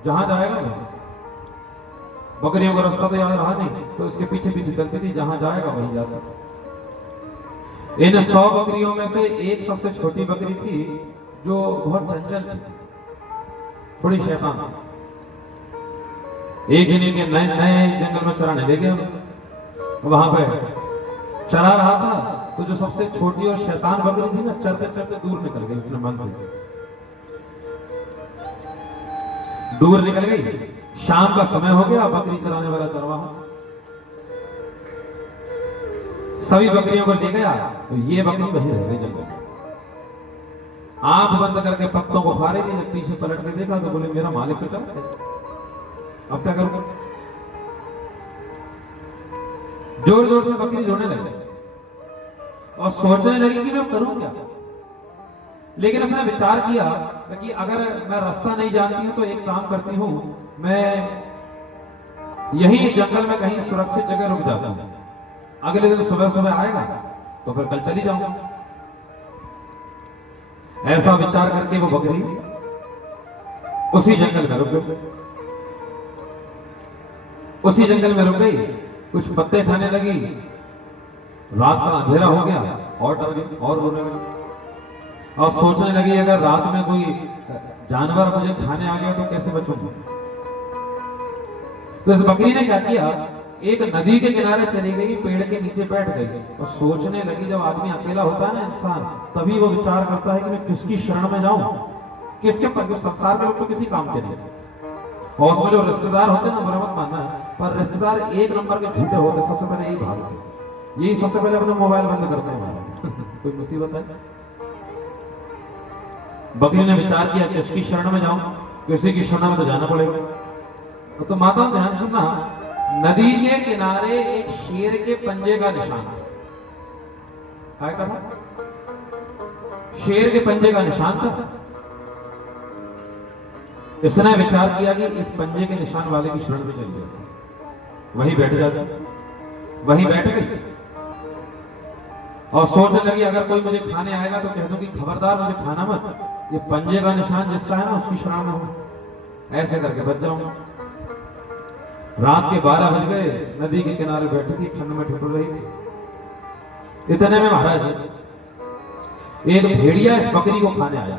जहां जाएगा वहीं। बकरियों का रास्ता तो याद रहा नहीं, तो इसके पीछे पीछे चलती थी, जहां जाएगा वहीं जाता। इन 100 बकरियों में से एक सबसे छोटी बकरी थी, जो बहुत चंचल थी, थोड़ी शैतान थी। एक दिन के नए नए जंगल में चराने ले गए, वहां पे चरा रहा था, तो जो सबसे छोटी और शैतान बकरी थी ना, चरते चरते दूर निकल गई अपने मन से, दूर निकल गई। शाम का समय हो गया, बकरी चराने वाला चरवाहा सभी बकरियों को ले गया, तो ये बकरी वहीं रह गई जंगल में। आंख बंद करके पत्तों को खा रही थी। जब पीछे पलट के देखा तो बोले, मेरा मालिक तो चला गया, अब क्या करूं? जोर जोर से बकरी रोने लगी और सोचने लगी कि मैं करूं क्या। लेकिन उसने विचार किया कि अगर मैं रास्ता नहीं जानती हूं तो एक काम करती हूं, मैं यही इस जंगल में कहीं सुरक्षित जगह रुक जाता हूं। अगले दिन सुबह सुबह आएगा तो फिर कल चली जाऊंगा। ऐसा विचार करके वो बकरी उसी जंगल में रुक गई। उसी जंगल में रुक गई, कुछ पत्ते खाने लगी। रात का अंधेरा हो गया और डर गई और रोने लगी और सोचने लगी, अगर रात में कोई जानवर मुझे खाने आ गया तो कैसे बचूंगा। तो इस बकरी ने क्या किया, एक नदी के किनारे चली गई, पेड़ के नीचे बैठ गई और सोचने लगी। जब आदमी अकेला होता है ना इंसान, तभी वो विचार करता है कि मैं किसकी शरण में जाऊं, किसके पर। संसार के लोग तो किसी काम के नहीं, और उसमें जो रिश्तेदार होते हैं ना, बुरा मत मानना, पर रिश्तेदार एक नंबर के झूठे होते। सबसे पहले यही भागते, यही सबसे पहले अपना मोबाइल बंद करते हैं। कोई मुसीबत है। बकरी ने विचार किया, किसकी शरण में जाऊं, किसी की शरण में तो जाना पड़ेगा। तो माता ध्यान सुनना, नदी के किनारे एक शेर के पंजे का निशान था। क्या कहा? शेर के पंजे का निशान था। इसने विचार किया कि इस पंजे के निशान वाले की शरण में चल जाता, वहीं बैठ जाता। वहीं बैठ गई और सोचने लगी, अगर कोई मुझे खाने आएगा तो कह दूं कि खबरदार मुझे खाना मत, ये पंजे का निशान जिसका है ना उसकी शरण में हूं, ऐसे करके बच जाऊंगा। रात के 12 बज गए, नदी के किनारे बैठी थी, ठंड में ठिठुर रही थी। इतने में महाराज एक भेड़िया इस बकरी को खाने आया,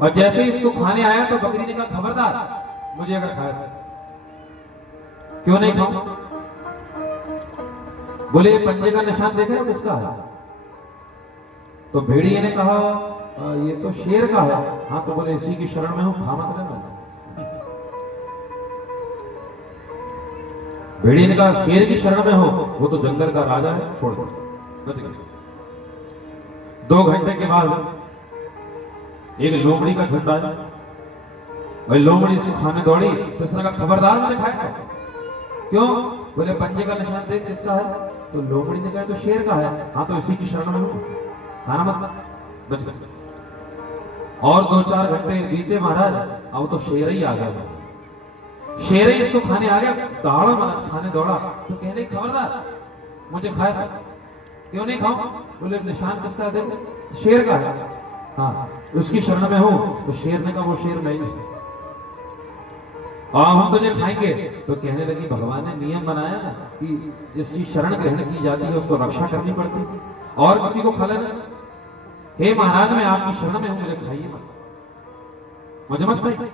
और जैसे ही इसको खाने आया तो बकरी ने कहा, खबरदार मुझे अगर खाया था। क्यों नहीं खाऊं? बोले, पंजे का निशान देखा है किसका है? तो भेड़िए ने कहा, ये तो शेर का है। हाँ, तो बोले इसी की शरण में हूं, खा मत लेना। भेड़िए ने कहा, शेर की शरण में हो, वो तो जंगल का राजा है, छोड़ दो। 2 घंटे के बाद एक लोमड़ी का झुंड आया। भाई लोमड़ी इसको खाने दौड़ी, तो इसने कहा, खबरदार मुझे खाएगा। क्यों? बोले पंजे का निशान देख किसका है। तो लोमड़ी ने कहा, तो शेर का है। हाँ, तो इसी की शरण में हूं, खाना मत। बच गए। और 2-4 घंटे बीते महाराज, अब तो शेर ही आ गया। शेर ही इसको खाने आ गया, दौड़ा महाराज, खाने दौड़ा। तो कहने, खबरदार मुझे खाया। क्यों नहीं खाऊं? बोले निशान किसका है देख, शेर का है। हाँ, उसकी शरण में हूं। तो शेर ने कहा, वो शेर नहीं, और हम तुझे खाएंगे। तो कहने लगी, भगवान ने नियम बनाया ना कि जिसकी शरण ग्रहण की जाती है उसको रक्षा करनी पड़ती, और किसी को खा लेना। हे महाराज, मैं आपकी शरण में हूं, मुझे खाइए मत, मुझे मत खाइए।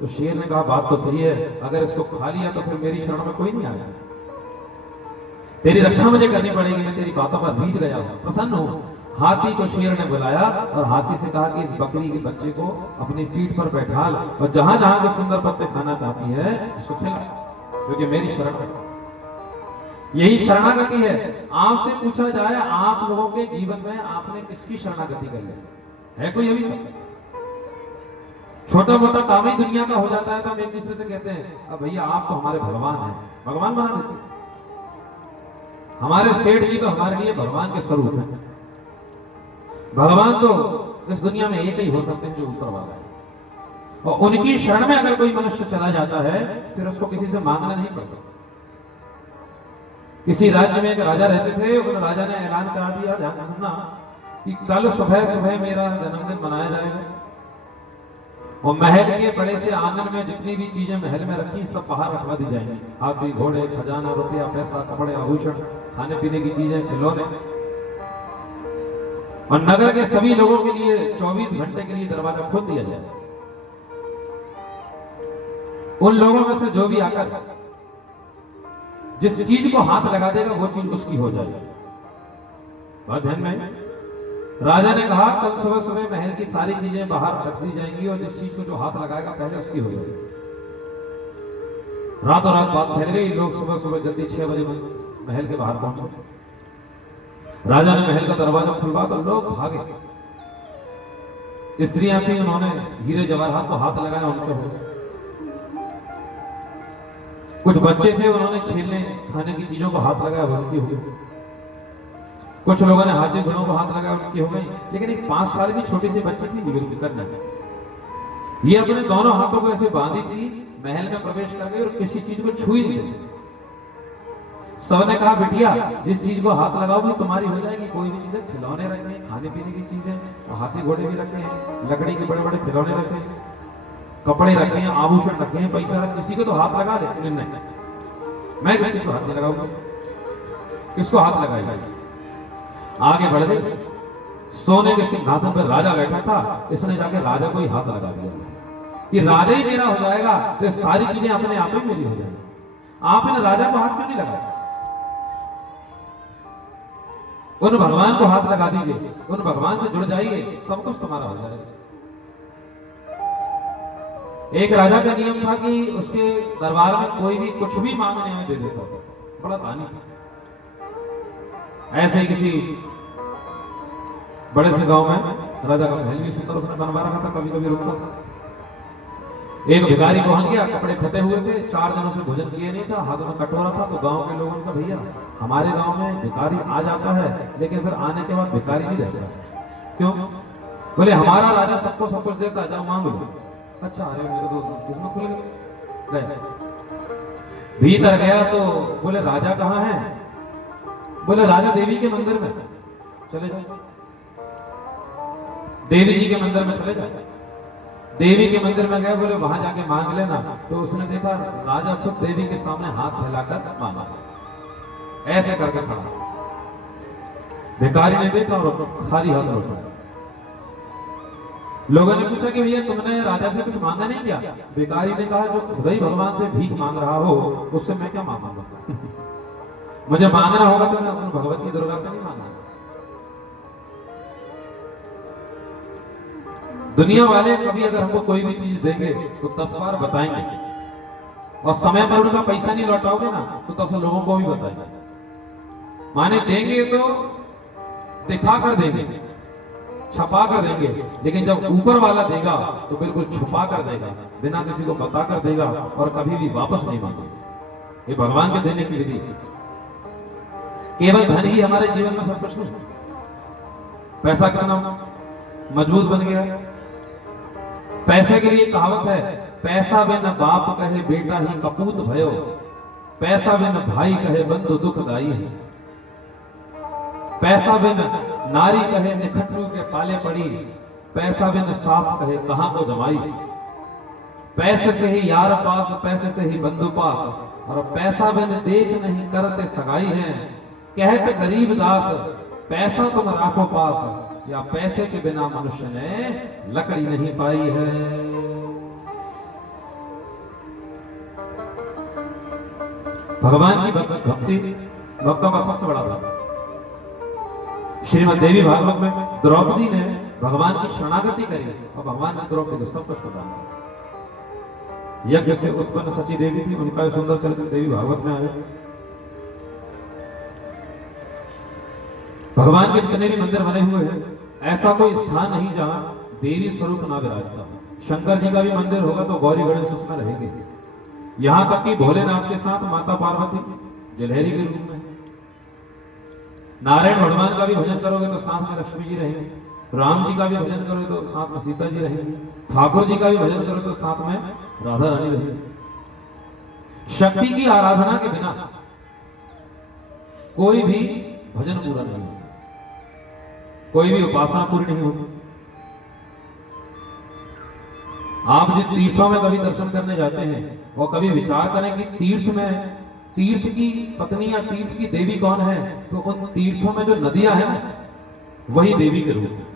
तो शेर ने कहा, बात तो सही है, अगर इसको खा लिया तो फिर मेरी शरण में कोई नहीं आया। तेरी रक्षा मुझे करनी पड़ेगी, मैं तेरी बातों पर रीझ गया हूं, प्रसन्न हूं। हाथी को शेर ने बुलाया और हाथी से कहा कि इस बकरी के बच्चे को अपनी पीठ पर बैठा लो और जहां जहां के सुंदर पत्ते खाना चाहती है इसको खिला, क्योंकि मेरी शरण है। यही शरणागति है। आपसे पूछा जाए आप लोगों के जीवन में आपने किसकी शरणागति कर है कोई अभी तक? छोटा मोटा काम ही दुनिया का हो जाता है तो हम एक दूसरे से कहते हैं अब भैया आप तो हमारे भगवान हैं, भगवान बना देते। हमारे सेठ जी तो हमारे लिए भगवान के स्वरूप हैं। भगवान तो इस दुनिया में एक ही हो सकते हैं जो ऊपर वाला है, और उनकी शरण में अगर कोई मनुष्य चला जाता है फिर उसको किसी से मांगना नहीं पड़ता। किसी राज्य में एक राजा रहते थे, उन राजा ने ऐलान करा दिया, ध्यान से सुनना, कि कल सुबह सुबह मेरा जन्मदिन मनाया जाएगा और महल के बड़े से आंगन में जितनी भी चीजें महल में रखी सब बाहर रखवा दी जाएंगी। हाथी, घोड़े, खजाना, रुपया, पैसा, कपड़े, आभूषण, खाने पीने की चीजें, खिलौने, और नगर के सभी लोगों के लिए 24 घंटे के लिए दरवाजा खोल दिया जाए। उन लोगों में से जो भी आकर जिस चीज को हाथ लगा देगा वो चीज उसकी हो जाएगी। बात ध्यान में। राजा ने कहा कल सुबह सुबह महल की सारी चीजें बाहर रख दी जाएंगी और जिस चीज को जो हाथ लगाएगा पहले उसकी हो जाएगी। रातों रात बात फैल गई। लोग सुबह सुबह जल्दी 6 बजे महल के बाहर पहुंचे। राजा ने महल का दरवाजा खुलवा तो लोग भागे। स्त्रियां थी, उन्होंने हीरे जवाहरात को हाथ लगाया, उनके हो। कुछ बच्चे थे, उन्होंने खेलने खाने की चीजों को हाथ लगाया, उनकी हो गई। कुछ लोगों ने हाथी घोड़ों को हाथ लगाया, उनकी हो गई। लेकिन एक 5 साल की छोटी सी बच्ची थी बिल्कुल करना, ये अपने दोनों हाथों को ऐसे बांधी थी, महल में प्रवेश कर गई और किसी चीज को छू ही नहीं। सबने कहा बिटिया जिस चीज को हाथ लगाओगी तुम्हारी हो जाएगी। कोई भी चीजें, खिलौने रखे, खाने पीने की चीजें, और हाथी घोड़े भी रखे हैं, लकड़ी के बड़े बड़े खिलौने रखे हैं, कपड़े रखे हैं, आभूषण रखे हैं, पैसा रखे, किसी को तो हाथ लगा ले। नहीं, मैं किसी को हाथ नहीं लगाऊंगा। किसको हाथ लगाएगा? आगे बढ़ गए। सोने के सिंहासन पर राजा बैठा था, इसने जाके राजा को ही हाथ लगा दिया कि राजा ही मेरा हो जाएगा तो सारी चीजें अपने आप ही मेरी हो जाएगी। आपने राजा को हाथ क्यों नहीं लगाया? उन भगवान को हाथ लगा दीजिए, उन भगवान से जुड़ जाइए, सब कुछ तुम्हारा हो जाएगा। एक राजा का नियम था कि उसके दरबार में कोई भी कुछ भी मांगने में दे देता था, बड़ा दानी था। ऐसे ही किसी बड़े से गांव में राजा का महल भी सुंदर उसने बनवा रखा था, कभी कभी रुकता था। एक भिखारी पहुंच गया, कपड़े फटे हुए थे, 4 दिनों से भोजन किए नहीं था, हाथों में कटोरा था। तो गांव के लोगों ने कहा भैया हमारे गांव में भिखारी आ जाता है लेकिन फिर आने के बाद भिखारी नहीं रहता। क्यों? बोले हमारा राजा सबको सब कुछ देता है, जाओ मांग लो। अच्छा, अरे मेरे तो किस्मत खुल गए। भीतर गया तो बोले राजा कहाँ है? बोले राजा देवी के मंदिर में। चले जाओ, देवी जी के मंदिर में चले जाओ। देवी के मंदिर में गए, बोले वहां जाके मांग लेना। तो उसने देखा राजा खुद देवी के सामने हाथ फैलाकर मांगा, ऐसे करके खड़ा। भिखारी ने देखा और खाली हाथ लौटा। लोगों ने पूछा कि भैया तुमने राजा से कुछ मांगा नहीं क्या? भिखारी ने कहा जो खुद ही भगवान से भीख मांग रहा हो उससे मैं क्या मांगूंगा? मुझे मांगना होगा तो मैं भगवती दुर्गा से नहीं मांगा। दुनिया वाले कभी अगर हमको कोई भी चीज देंगे तो 10 बार बताएंगे, और समय पर उनका पैसा नहीं लौटाओगे ना तो 10 लोगों को भी बताएंगे। माने देंगे तो दिखा कर देंगे, छपा कर देंगे, लेकिन जब ऊपर वाला देगा तो बिल्कुल छुपा कर देगा, बिना किसी को बता कर देगा, और कभी भी वापस नहीं मांगेगा। ये भगवान के देने की विधि। केवल धन ही हमारे जीवन में सब कुछ नहीं। पैसा करना मजबूत बन गया। पैसे के लिए कहावत है, पैसा बिन बाप कहे बेटा ही कपूत भयो, पैसा बिन भाई कहे बंधु दुखदाई है, पैसा बिन नारी कहे निखटरू के पाले पड़ी, पैसा बिन सास कहे कहां को जमाई, पैसे से ही यार पास, पैसे से ही बंधु पास, और पैसा बिन देख नहीं करते सगाई है, कहते गरीब दास पैसा तुम राखो पास, या पैसे के बिना मनुष्य ने लकड़ी नहीं पाई है। भगवान की भक्ति भक्तों का सबसे बड़ा था। श्रीमद् देवी भागवत में द्रौपदी ने भगवान की शरणागति करी और भगवान ने द्रौपदी को सब कुछ बताया। यज्ञ से उत्पन्न सची देवी थी, उनका सुंदर चरित्र देवी भागवत में आया। भगवान के जितने भी मंदिर बने हुए हैं, ऐसा कोई स्थान नहीं जहां देवी स्वरूप ना विराजता। शंकर जी का भी मंदिर होगा तो गौरी गणेश उसमें रहेंगे। यहां तक कि भोलेनाथ के साथ माता पार्वती जलहरी के रूप में। नारायण भगवान का भी भजन करोगे तो साथ में लक्ष्मी जी रहेंगे। राम जी का भी भजन करोगे तो साथ में सीता जी रहेंगी। ठाकुर जी का भी भजन करोगे तो साथ में राधा रानी रहेंगी। शक्ति की आराधना के बिना कोई भी भजन पूरा नहीं होता, कोई भी उपासना पूरी नहीं होती। आप जिन तीर्थों में कभी दर्शन करने जाते हैं वो कभी विचार करें कि तीर्थ की पत्नी या तीर्थ की देवी कौन है, तो उन तीर्थों में जो नदियां हैं वही देवी के रूप है।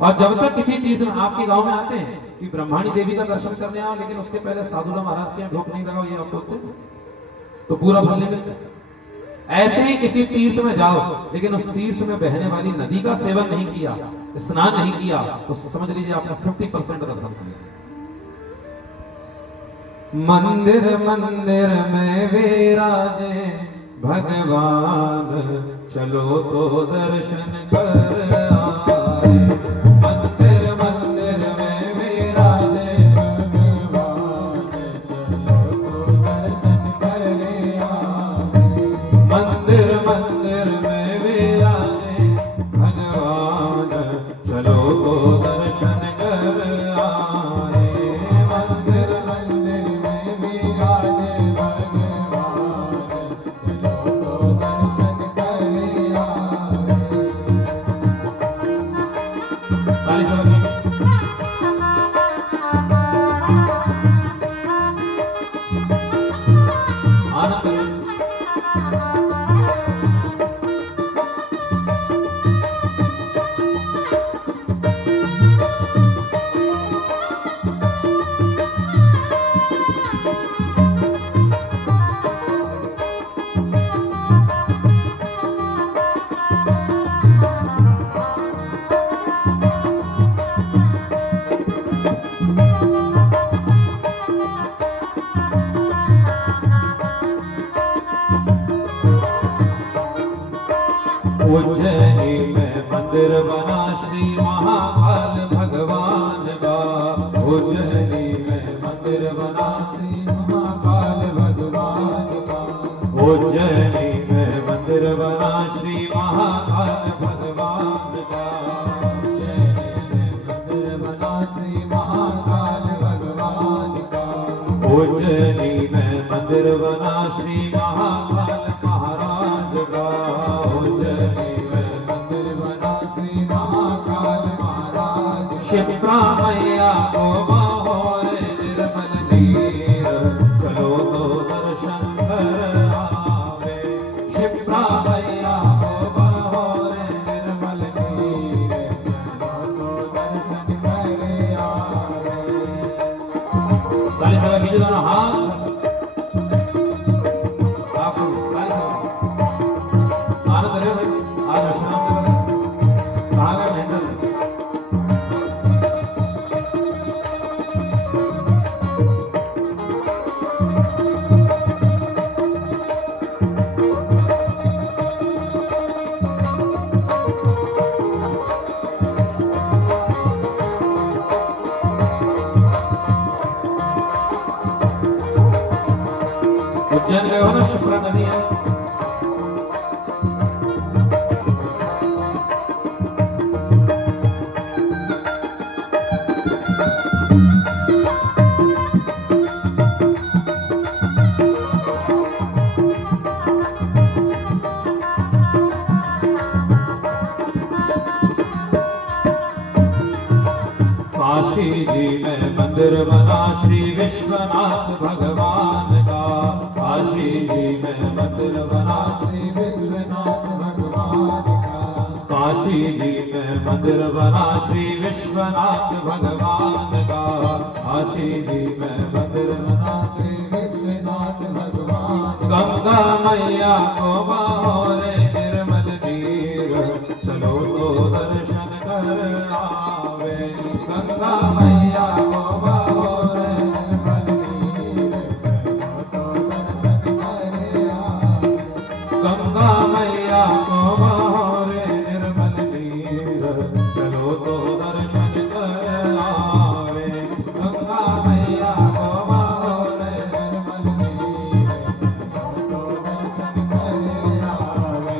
और जब तक किसी तीर्थ में आपके गांव में आते हैं कि ब्रह्माणी देवी का दर्शन करने आओ, लेकिन उसके पहले साधुला महाराज के यहाँ ढोक नहीं लगाओ, ये आप बोलते तो पूरा फल नहीं मिलता। ऐसे ही किसी तीर्थ में जाओ लेकिन उस तीर्थ में बहने वाली नदी का सेवन नहीं किया, स्नान नहीं किया, तो समझ लीजिए आपने 50% दर्शन किया। मंदिर मंदिर में विराजे भगवान, चलो तो दर्शन कर आए। मंदिर मंदिर में विराजे भगवान, चलो तो दर्शन कर आए। मंदिर मंदिर में विराजे भगवान, चलो तो दर्शन कर आए। मंदिर मंदिर में विराजे भगवान, चलो तो दर्शन कर आए। ताली से बजाइए। आनंद करिए। उज्जैनी में मंदिर बना श्री महाकाल भगवान का। उज्जैनी में मंदिर बना श्री महाकाल भगवान का। उज्जैनी में मंदिर बना श्री महाकाल भगवान का। उज्जैनी में मंदिर बना श्री महाकाल भगवान का। उज्जैनी में मंदिर बना श्री महाकाल महाराज का। उज्जैनी में मंदिर बना श्री महाकाल महाराज। क्षिप्रा मैया को बाहोरे निर्मल नीर, चलो तो दर्शन कर आवे। क्षिप्रा मैया को बाहोरे निर्मल नीर, चलो तो दर्शन कर आवे। ताली से कीजिए दोनों हाथ। आनंद ले भाई, आज विश्राम करो। कहाँ गए महेंद्र? उज्जैन गए हो ना, शिप्रा नदी है। काशी जी में मंदिर बना श्री विश्वनाथ भगवान का। काशी जी में मंदिर बना श्री विश्वनाथ भगवान का। काशी जी में मंदिर बना श्री विश्वनाथ भगवान का। काशी जी में मंदिर बना श्री विश्वनाथ नाथ भगवान। गंगा मैया को बहोरे निर्मल तीर, चलो तो दर्शन कर आवे। गंगा मैया को बहोरे निर्मल तीर, गंगा मैया को बहोरे निर्मल तीर, चलो तो दर्शन कर आवे। गंगा मैया को बहोरे निर्मल तीर, चलो तो दर्शन कर आवे।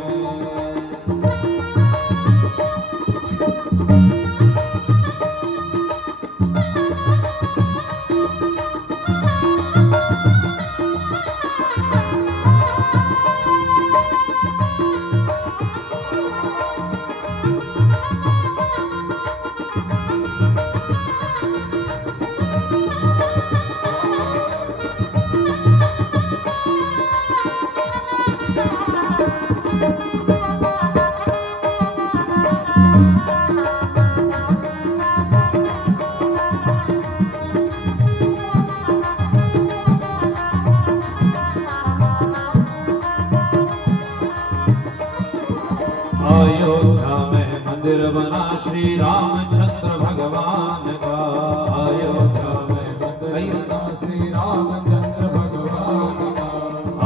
अयोध्या में मंदिर बना श्री रामचंद्र भगवान का। अयोध्या में मंदिर बना श्री रामचंद्र भगवान का।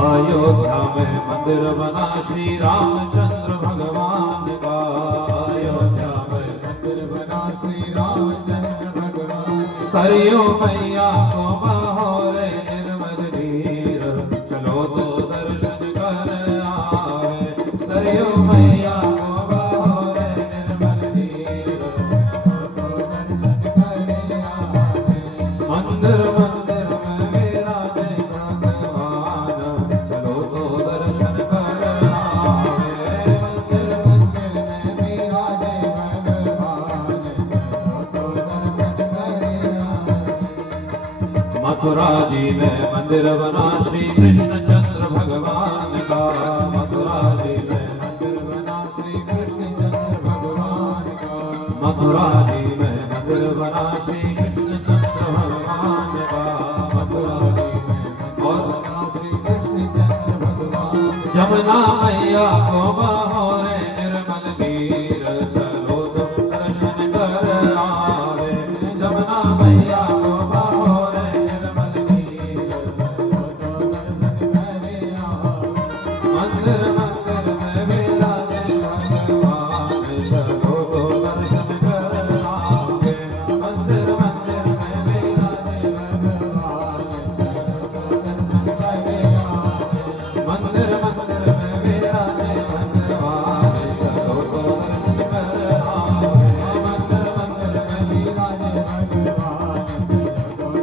अयोध्या में मंदिर बना श्री रामचंद्र भगवान का। अयोध्या में मंदिर बना श्री रामचंद्र भगवान। सरयू मैया को बहोरे निर्मल तीर, चलो तो दर्शन कर आवे। सरयू मैया को बहोरे निर्मल तीर, चलो तो दर्शन कर आवे। मंदिर मंदिर में विराजे भगवान, चलो तो दर्शन कर आवे। मंदिर मंदिर में विराजे भगवान, चलो तो दर्शन कर आवे। मथुरा जी में मंदिर बना श्री कृष्णचंद्र भगवान का। मथुरा जी में मंदिर बना श्री कृष्णचंद्र भगवान का। मथुरा जी में मंदिर बना श्री कृष्णचंद्र भगवान का। मथुरा जी में मंदिर बना श्री कृष्णचंद्र भगवान। जमुना मैया को बहोरे निर्मल तीर, चलो तो दर्शन कर आवे। जमुना मैया को बहोरे निर्मल तीर, चलो तो दर्शन कर आवे। मंदिर मंदिर में विराजे भगवान, चलो तो दर्शन कर आवे। मंदिर मंदिर में विराजे भगवान, चलो तो दर्शन कर आवे। मंदिर मंदिर में विराजे भगवान, चलो तो दर्शन कर आवे। मंदिर मंदिर में विराजे भगवान, चलो तो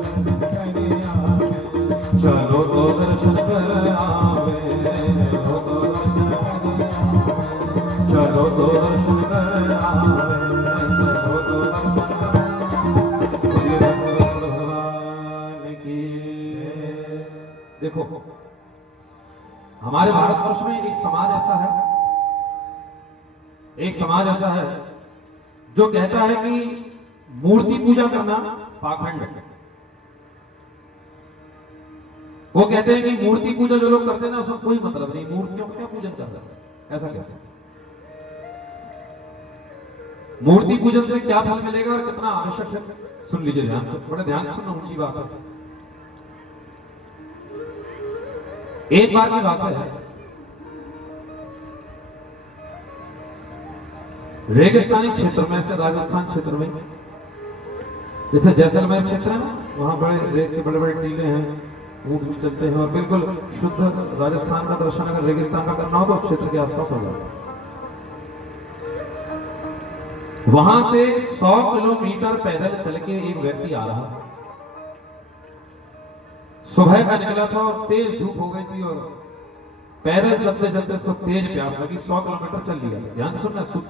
दर्शन कर आवे। चलो तो दर्शन कर आवे। चलो तो दर्शन कर आवे। चलो तो दर्शन कर आवे। भगवान की जय। देखो, हमारे भारतवर्ष में एक समाज ऐसा है, एक समाज ऐसा है जो कहता है कि मूर्ति पूजा करना पाखंड है। वो कहते हैं कि मूर्ति पूजा जो लोग करते हैं ना, उसका कोई मतलब नहीं, मूर्तियों का क्या पूजन करता है, ऐसा कहते हैं। मूर्ति पूजन से क्या फल मिलेगा और कितना आवश्यक है, सुन लीजिए ध्यान से, बड़े ध्यान से सुनना, ऊंची बात है। एक बार की बात है, रेगिस्तानी क्षेत्र में से राजस्थान क्षेत्र में, जैसे जैसलमेर क्षेत्र है ना, वहां बड़े रेत के बड़े बड़े टीले हैं, ऊंट भी चलते हैं, और बिल्कुल शुद्ध राजस्थान का दर्शन अगर रेगिस्तान का करना हो तो उस क्षेत्र के आसपास हो जाता है। वहां से 100 किलोमीटर पैदल चल के एक व्यक्ति आ रहा, सुबह का निकला था और तेज धूप हो गई थी, और पैदल चलते चलते उसको तेज प्यास लगी, 100 किलोमीटर चल लिया। ध्यान से सुनना, शुद्ध।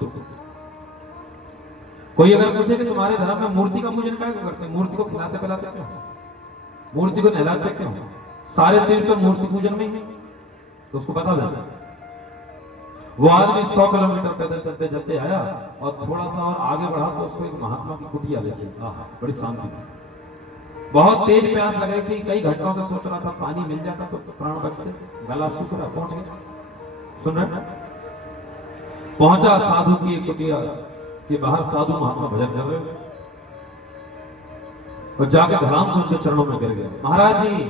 कोई अगर पूछे कि तुम्हारे धर्म में मूर्ति का पूजन क्या करते हैं, मूर्ति को खिलाते पिलाते क्यों, मूर्ति को नहलाते क्यों, सारे तीर्थ तो मूर्ति पूजन में ही, तो उसको बता देना। वो आदमी 100 किलोमीटर पैदल चलते चलते आया और थोड़ा सा और आगे बढ़ा तो उसको एक महात्मा की कुटिया देखी, बड़ी शांति। बहुत तेज प्यास लग रही थी, कई घंटों से सोच रहा था पानी मिल जाता तो प्राण बचते, गला सूख रहा। पहुंच गया, सुन रहे, पहुंचा साधु की एक कुटिया के बाहर, साधु महात्मा भजन कर रहे और जाके धड़ाम से उनके चरणों में गिर गया। महाराज जी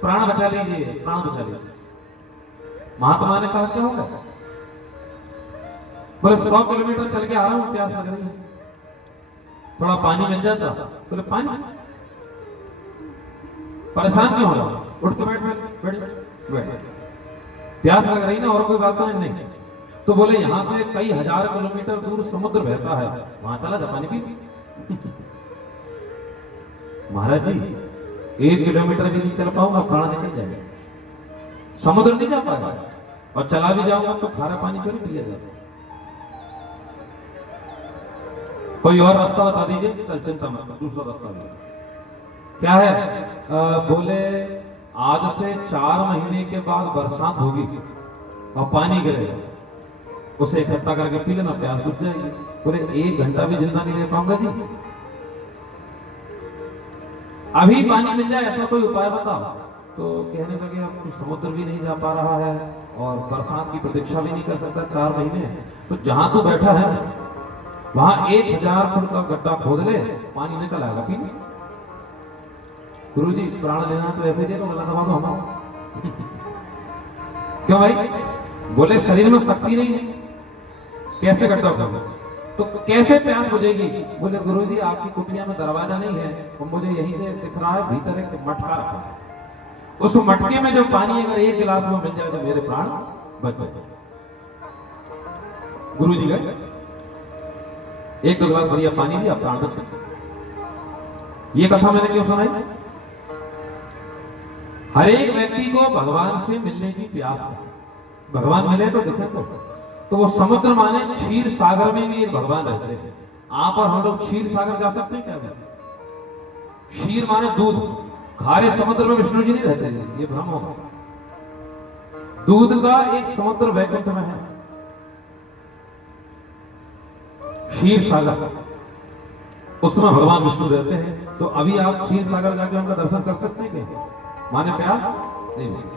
प्राण बचा लीजिए, प्राण बचा लीजिए। महात्मा ने कहा क्या होगा? बोले 100 किलोमीटर चल के आ रहा हूं, प्यास लग रही है, थोड़ा पानी मिल जाता। बोले पानी? परेशान क्यों हो रहा? उठ के बैठ बैठ बैठ, प्यास लग रही ना, और कोई बात तो नहीं। तो बोले यहां से कई हजार किलोमीटर दूर समुद्र बहता है, वहां चला जा पानी पी। महाराज जी 1 किलोमीटर भी नहीं चल पाऊंगा, प्राण निकल जाएगा, समुद्र नहीं जा पाएगा, और चला भी जाऊंगा तो खारा पानी तो नहीं पिया जाता। कोई और रास्ता बता दीजिए। चल चिंता मत, दूसरा रास्ता दीजिए। क्या है? बोले आज से 4 महीने के बाद बरसात होगी और पानी गिरेगा, उसे इकट्ठा करके पी लेना, प्यास बुझ जाएगी। बोले 1 घंटा भी जिंदा नहीं रह पाऊंगा जी, अभी पानी मिल जाए ऐसा कोई उपाय बताओ। तो कहने लगे अब तो समुद्र भी नहीं जा पा रहा है और बरसात की प्रतीक्षा भी नहीं कर सकता 4 महीने, तो जहां तू बैठा है वहां 1000 फुट का गड्ढा खोद ले, पानी निकल आएगा पी। गुरु जी प्राण लेना तो ऐसे दे, तो गला दबा दो हमारा। क्यों भाई? बोले शरीर में शक्ति नहीं है, कैसे गड्ढा खोदो? तो कैसे प्यास बुझेगी? बोले गुरु जी आपकी कुटिया में दरवाजा नहीं है, और मुझे यहीं से दिख रहा है भीतर एक मटका रखा है, उस मटके में जो पानी अगर 1 गिलास में मिल जाए तो मेरे प्राण बच जाए। गुरु जी गए, 1-2 गिलास बढ़िया पानी दिया, प्राण बच गए। ये कथा मैंने क्यों सुनाई? हर एक व्यक्ति को भगवान से मिलने की प्यास है, भगवान मिले तो दिखे तो वो समुद्र माने क्षीर सागर में भी एक भगवान रहते हैं। आप और हम लोग क्षीर सागर जा सकते हैं क्या? क्षीर माने दूध, खारे समुद्र में विष्णु जी नहीं रहते, ये भ्रम होगा। दूध का एक समुद्र वैकुंठ में है, क्षीर सागर, उसमें भगवान विष्णु रहते हैं। तो अभी आप क्षीर सागर जाके उनका दर्शन कर सकते हैं क्या? माने प्यास नहीं मिली।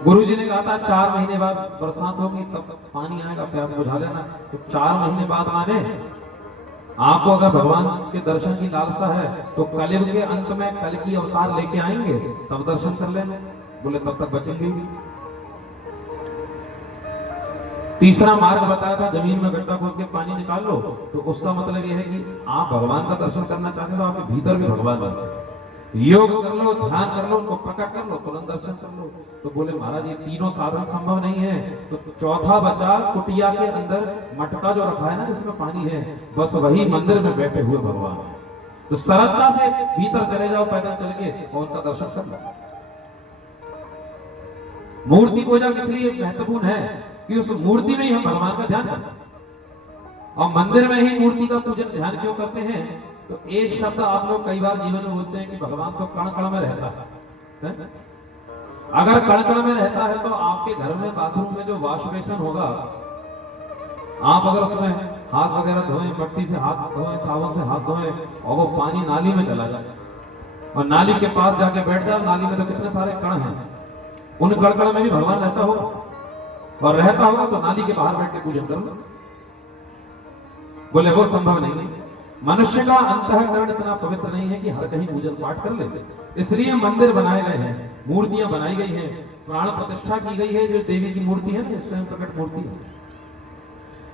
गुरु जी ने कहा था 4 महीने बाद बरसात होगी तब पानी आएगा, प्यास बुझा लेना। तो 4 महीने बाद माने आपको अगर भगवान के दर्शन की लालसा है तो कलयुग के अंत में कल की अवतार लेके आएंगे, तब दर्शन कर लेना। बोले तब तक बचेंगे। तीसरा मार्ग बताया था, जमीन में गड्ढा खोद के पानी निकाल लो। तो उसका मतलब यह है कि आप भगवान का दर्शन करना चाहते हो तो आपके भीतर भी भगवान रहते हैं। योग कर लो, ध्यान कर लो, उनको प्रकट कर लो, तुरंत दर्शन कर लो। तो बोले महाराज ये तीनों साधन संभव नहीं है, तो चौथा बचा कुटिया के अंदर मटका जो रखा है ना जिसमें पानी है, बस वही मंदिर में बैठे हुए भगवान। तो सरलता से भीतर चले जाओ पैदल चल के और उनका दर्शन कर लो। मूर्ति पूजा इसलिए महत्वपूर्ण है कि उस मूर्ति में ही हम भगवान का ध्यान करते हैं। और मंदिर में ही मूर्ति का पूजन ध्यान क्यों करते हैं? तो एक शब्द आप लोग कई बार जीवन में बोलते हैं कि भगवान तो कण कण में रहता है। अगर कण कण में रहता है तो आपके घर में बाथरूम में जो वॉश बेसिन होगा, आप अगर उसमें हाथ वगैरह धोएं, मट्टी से हाथ धोएं, साबुन से हाथ धोएं और वो पानी नाली में चला जाए और नाली के पास जाके बैठ जाए, नाली में तो कितने सारे कण हैं, उन कण कण में भी भगवान रहता होगा, और रहता होगा तो नाली के बाहर बैठ के पूजन करो। बोले वो संभव नहीं है। मनुष्य का अंतःकरण इतना पवित्र नहीं है कि हर कहीं पूजन पाठ कर ले, इसलिए मंदिर बनाए गए हैं, मूर्तियां बनाई गई हैं, प्राण प्रतिष्ठा की गई है। जो देवी की मूर्ति है ना, स्वयं प्रकट मूर्ति है,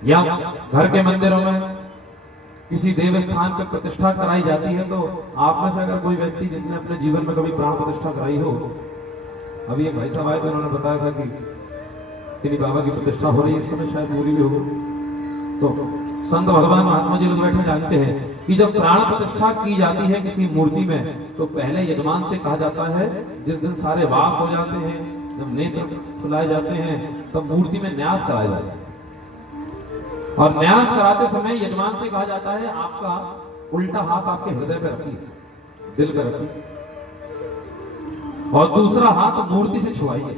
या घर के मंदिरों में किसी देव स्थान पर प्रतिष्ठा कराई जाती है। तो आप में से अगर कोई व्यक्ति जिसने अपने जीवन में कभी प्राण प्रतिष्ठा कराई हो, अभी एक भाई साहब आए तो उन्होंने बताया था कि तेरी बाबा की प्रतिष्ठा हो रही है, इस समय शायद पूरी भी हो। तो संत भगवान महात्मा जी लोग बैठे जानते हैं कि जब प्राण प्रतिष्ठा की जाती है किसी मूर्ति में, तो पहले यजमान से कहा जाता है, जिस दिन सारे वास हो जाते हैं, जब नेत्र खुलाए जाते हैं, तब मूर्ति में न्यास कराया जाता है। और न्यास कराते समय यजमान से कहा जाता है, आपका उल्टा हाथ आपके हृदय पर रखिए, दिल पर रखिए, और दूसरा हाथ मूर्ति से छुआइए,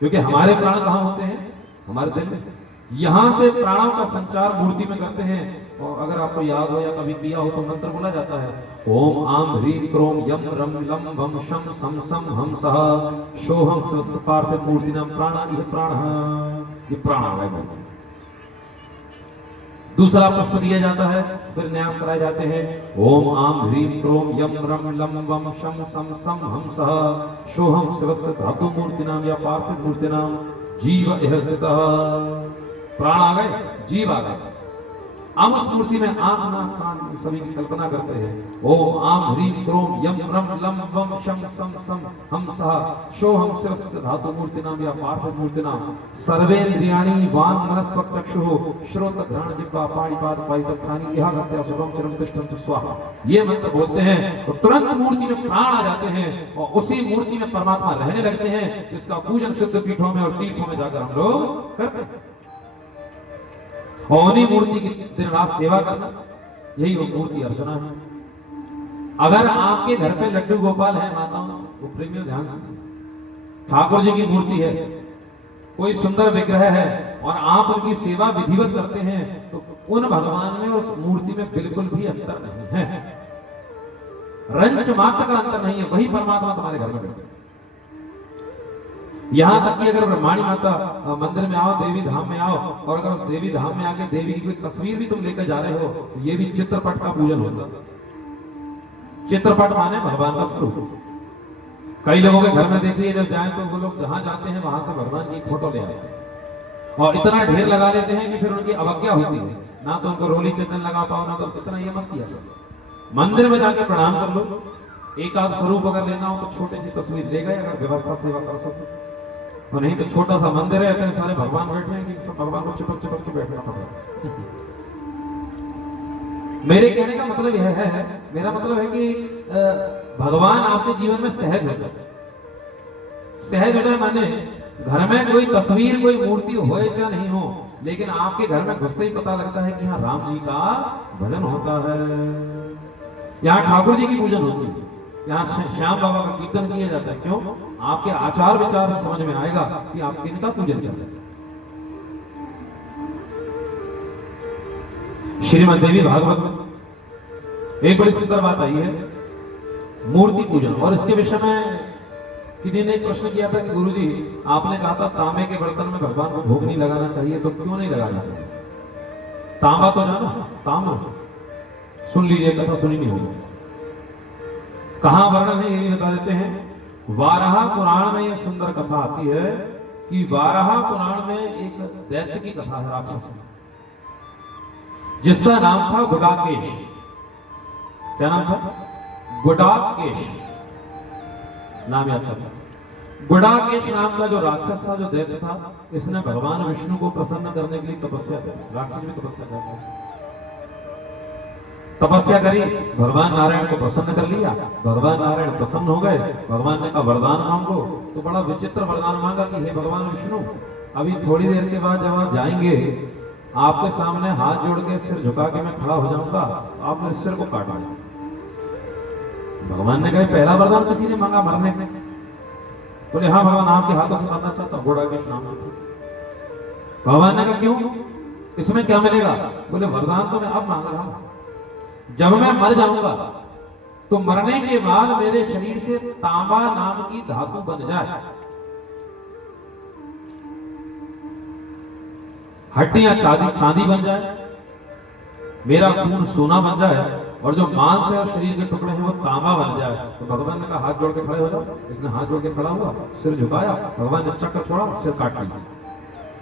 क्योंकि हमारे प्राण कहां होते हैं? हमारे दिल में। यहां से प्राणों का संचार मूर्ति में करते हैं। और अगर आपको याद हो या कभी किया हो तो मंत्र बोला जाता है, ओम आम ह्रीम क्रोम यम रम लम वम शम सम सम हम सह शोहम स्वस्य पार्थ मूर्तिनाम प्राणा, ये प्राण आ गए। दूसरा पुष्प दिया जाता है, फिर न्यास कराए जाते हैं, ओम आम ह्रीम क्रोम यम रम लम वम शम सम सम हम सह शोहम स्वस्य धातु मूर्तिनाम या पार्थिव मूर्तिनाम जीव इह स्थितः। प्राण आ गए, जीव आ गए। हम उस मूर्ति में आंख नाक कान सभी की कल्पना करते हैं, ओम आम ह्रीम क्रोम यम रम लम वम शम सम सम हम सह शोहम स्वस्य धातु मूर्तिनाम या पार्थिव मूर्तिनाम सर्वेन्द्रियाणि वांग मनस्तक चक्षुः श्रोत घ्राण जिह्वा पाणिपाद पायस्थानी यह गत्या शुभम चिरम तिष्ठन्तु स्वाहा। ये मंत्र बोलते हैं तो तुरंत मूर्ति में प्राण आ जाते हैं और उसी मूर्ति में परमात्मा रहने लगते हैं। इसका पूजन सिद्ध पीठों में और तीर्थों में जाकर हम लोग करते हैं। और उन्हीं मूर्ति की दिन रात सेवा करना, यही वो मूर्ति अर्चना है। अगर आपके घर पे लड्डू गोपाल है माताओं, वो प्रेमियों ध्यान से, ठाकुर जी की मूर्ति है, कोई सुंदर विग्रह है और आप उनकी सेवा विधिवत करते हैं, तो उन भगवान में और उस मूर्ति में बिल्कुल भी अंतर नहीं है, रंच मात्र का अंतर नहीं है। वही परमात्मा तुम्हारे घर में बैठे। यहां तक कि अगर ब्रह्माणी माता मंदिर में आओ, देवी धाम में आओ, और अगर उस देवी धाम में आके देवी की कोई तस्वीर भी तुम लेकर जा रहे हो, तो ये भी चित्रपट का पूजन होता है। चित्रपट माने भगवान का स्वरूप। कई लोगों के घर में देखिए, जब जाए तो वो लोग जहां जाते हैं वहां से भगवान की फोटो ले आते हैं और इतना ढेर लगा लेते हैं कि फिर उनकी अवज्ञा होती है। ना तो उनको रोली चंदन लगा पाओ, ना तो इतना ये मत किया करो। मंदिर में जाके प्रणाम कर लो। एक आध स्वरूप अगर लेना हो तो छोटी सी तस्वीर ले गए, अगर व्यवस्था सेवा कर सके, और नहीं तो छोटा सा मंदिर है, इतने सारे भगवान बैठे हैं कि सब भगवान को चिपक चिपक के बैठना पड़ रहा है। मेरे कहने का मतलब यह है, मेरा मतलब है कि भगवान आपके जीवन में सहज हो जाए। सहज हो जाए माने घर में कोई तस्वीर कोई मूर्ति हो या नहीं हो, लेकिन आपके घर में घुसते ही पता लगता है कि यहाँ राम जी का भजन होता है, यहाँ ठाकुर जी की पूजन होती है, यहाँ श्याम बाबा का कीर्तन किया जाता है। क्यों? आपके आचार विचार से समझ में आएगा कि आप किनका पूजन करते हैं। श्रीमद् देवी भागवत में एक बड़ी सुंदर बात आई है, मूर्ति पूजन। और इसके विषय में किसी ने एक प्रश्न किया था कि गुरुजी आपने कहा था तांबे के बर्तन में भगवान को भोग नहीं लगाना चाहिए, तो क्यों नहीं लगाना चाहिए? तांबा तो जानो, तांबा सुन लीजिए, कथा सुनी नहीं होगी। कहां वर्णन है ये भी बता देते हैं। वाराह पुराण में यह सुंदर कथा आती है कि वाराह पुराण में एक दैत्य की कथा है, राक्षस, जिसका नाम था गुडाकेश। क्या नाम था? गुडाकेश नाम याद करना। गुडाकेश नाम का जो राक्षस था, जो दैत्य था, इसने भगवान विष्णु को प्रसन्न करने के लिए तपस्या की। राक्षस भी तपस्या करता है। तपस्या करी, भगवान नारायण को प्रसन्न कर लिया। भगवान नारायण प्रसन्न हो गए। भगवान ने कहा वरदान मांगो, तो बड़ा विचित्र वरदान मांगा कि हे भगवान विष्णु, अभी थोड़ी देर के बाद जब आप जाएंगे, आपके सामने हाथ जोड़ के सिर झुका के मैं खड़ा हो जाऊंगा, आप मेरे सिर को काट लेना। भगवान ने कहा पहला वरदान किसी ने मांगा मरने में? बोले हाँ भगवान, आपके हाथों से मरना चाहता हूं। गुडाकेश नाम था। भगवान ने कहा क्यों, इसमें क्या मिलेगा? बोले वरदान तो मैं अब मांग रहा हूं, जब मैं मर जाऊंगा तो मरने के बाद मेरे शरीर से तांबा नाम की धातु बन जाए, हड्डियां चांदी बन जाए, मेरा खून सोना बन जाए, और जो मांस है और शरीर के टुकड़े हैं वो तांबा बन जाए। तो भगवान ने कहा हाथ जोड़ के खड़े हो जाओ। इसने हाथ जोड़ के खड़ा हुआ, सिर झुकाया, भगवान ने चक्कर छोड़ा, सिर काट लिया।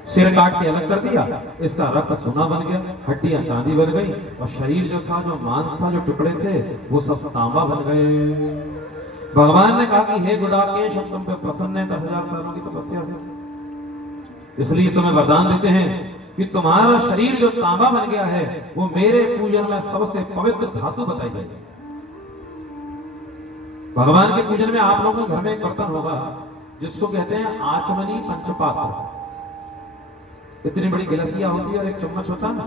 सिर काट के अलग कर दिया, इसका रक्त सोना बन गया, हड्डियां चांदी बन गई, और शरीर जो था, जो मांस था, जो टुकड़े थे, वो सब तांबा बन गए। भगवान ने कहा कि हे गुडाकेश, हम तुम पे प्रसन्न है 10,000 सालों की तपस्या से, इसलिए तुम्हें वरदान देते हैं कि तुम्हारा शरीर जो तांबा बन गया है, वो मेरे पूजन में सबसे पवित्र धातु बताई जाएगी। भगवान के पूजन में आप लोगों के घर में एक बर्तन होगा जिसको कहते हैं आचमनी पंचपात्र। इतनी बड़ी गिलासिया होती है और एक चम्मच होता है ना,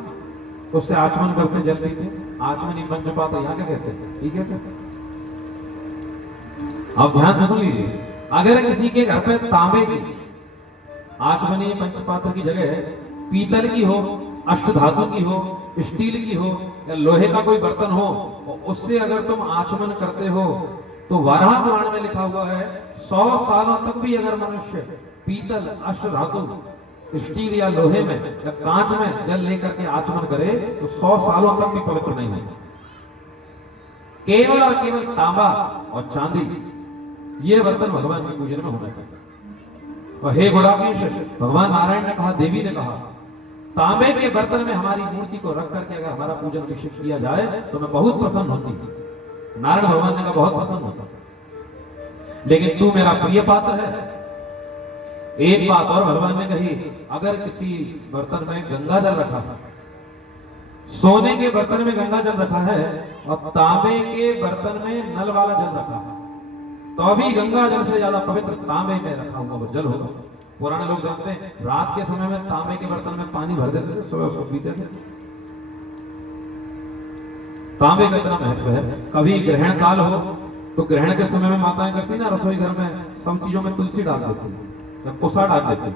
उससे आचमन करते हैं, जल पीते हैं। आचमनी पंचपात्र यहाँ क्या कहते हैं? ठीक है, आप ध्यान से सुन लीजिए। अगर किसी के घर पे तांबे की आचमनी पंचपात्र की जगह पीतल की हो, अष्टधातु की हो, स्टील की हो या लोहे का कोई बर्तन हो और उससे अगर तुम आचमन करते हो तो वराह पुराण में लिखा हुआ है 100 सालों तक भी अगर मनुष्य पीतल, अष्ट धातु, स्टील या लोहे में या कांच में जल लेकर के आचमन करे तो 100 सालों तक भी पवित्र नहीं होगा। केवल और केवल तांबा और चांदी ये बर्तन भगवान के पूजन में होना चाहिए। और हे गुणाकेश, भगवान नारायण ने कहा, देवी ने कहा, तांबे के बर्तन में हमारी मूर्ति को रख करके अगर हमारा पूजन अभिषेक किया जाए तो मैं बहुत प्रसन्न होती हूँ। नारायण भगवान ने कहा बहुत प्रसन्न होता, लेकिन तू मेरा प्रिय पात्र है। एक बात और भगवान ने कही, अगर किसी बर्तन में गंगा जल रखा है, सोने के बर्तन में गंगा जल रखा है और तांबे के बर्तन में नल वाला जल रखा है, तो अभी गंगा जल से ज्यादा पवित्र तांबे में रखा हुआ वो जल होगा। पुराने लोग जानते हैं रात के समय में तांबे के बर्तन में पानी भर देते थे, सुबह उसको पीते थे। तांबे का इतना महत्व है। कभी ग्रहण काल हो तो ग्रहण के समय में माताएं करती ना, रसोई घर में सब चीजों में तुलसी डाल देती या कुसा डाल देती।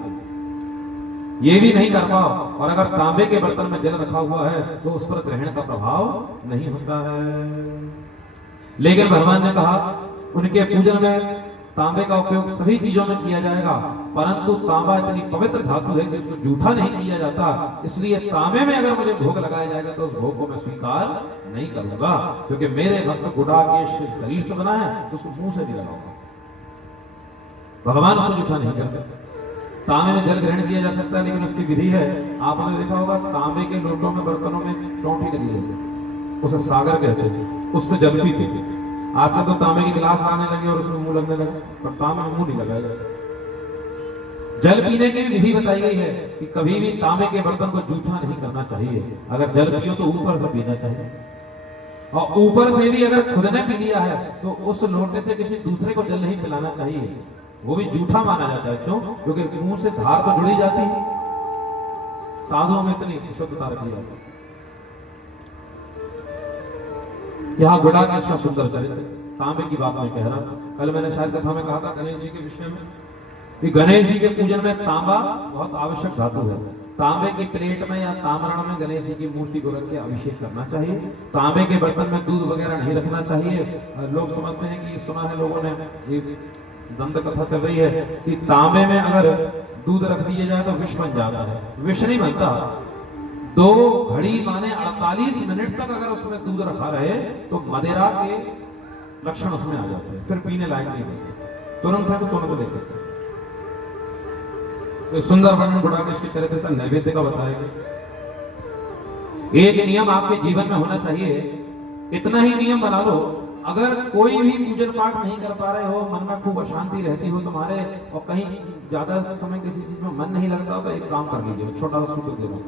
ये भी नहीं कर पाओ और अगर तांबे के बर्तन में जल रखा हुआ है तो उस पर ग्रहण का प्रभाव नहीं होता है। लेकिन भगवान ने कहा उनके पूजन में तांबे का उपयोग सभी चीजों में किया जाएगा, परंतु तांबा इतनी पवित्र धातु है कि उसको जूठा नहीं किया जाता, इसलिए तांबे में अगर मुझे भोग लगाया जाएगा तो उस भोग को मैं स्वीकार नहीं करूंगा, क्योंकि मेरे भक्त गुडाकेश शरीर से बना है तो उसको मुंह से नहीं लगाऊंगा। भगवान उसको जूठा नहीं करते। तांबे में जल ग्रहण किया जा सकता है, लेकिन उसकी विधि है। आपने देखा होगा तांबे के लोटों में, बर्तनों में टोंटी लगी रहती, उसे सागर कहते थे, उससे जल पीते थे। आजकल तो तांबे के गिलास आने लगे और उसमें मुंह लगने लगा, पर तांबे में मुंह नहीं लगाया। जल पीने की विधि बताई गई है कि कभी भी तांबे के बर्तन को जूठा नहीं करना चाहिए। अगर जल पियो तो ऊपर से पीना चाहिए, और ऊपर से भी अगर खुद ने पी लिया है तो उस लोटे से किसी दूसरे को जल नहीं पिलाना चाहिए, वो भी जूठा माना जाता है। क्यों? क्योंकि मुंह से धार तो जुड़ी जाती है। साधुओं में इतनी शुद्धता रखी जाती है। यहाँ गुडाकेश का सुंदर चरित्र, तांबे की बात मैं कह रहा हूं। कल मैंने शायद कथा में कहा था गणेश जी के विषय में कि गणेश जी के पूजन में तांबा बहुत आवश्यक धातु है। तांबे की प्लेट में या ताम्रण में गणेश जी की मूर्ति को रख के अभिषेक करना चाहिए। तांबे के बर्तन में दूध वगैरह नहीं रखना चाहिए। लोग समझते हैं कि सुना है लोगों ने, ये दंत कथा चल रही है कि तांबे में अगर दूध रख दिया जाए तो विष बन जाता है। विष नहीं बनता। 2 घड़ी माने 48 मिनट तक अगर उसमें दूध रखा रहे तो मदिरा के लक्षण उसमें आ जाते हैं, फिर पीने लायक नहीं बचते। तुरंत है तो तुरंत देख सकते हैं। तो सुंदर वर्णन गुडाकेश के चरित्र का नैवेद्य का बताएगा। एक नियम आपके जीवन में होना चाहिए, इतना ही नियम बना लो, अगर कोई भी पूजन पाठ नहीं कर पा रहे हो, मन में खूब अशांति रहती हो तुम्हारे और कहीं ज्यादा समय किसी चीज में मन नहीं लगता, तो एक काम कर लीजिए, छोटा सा सूत्र दे दो।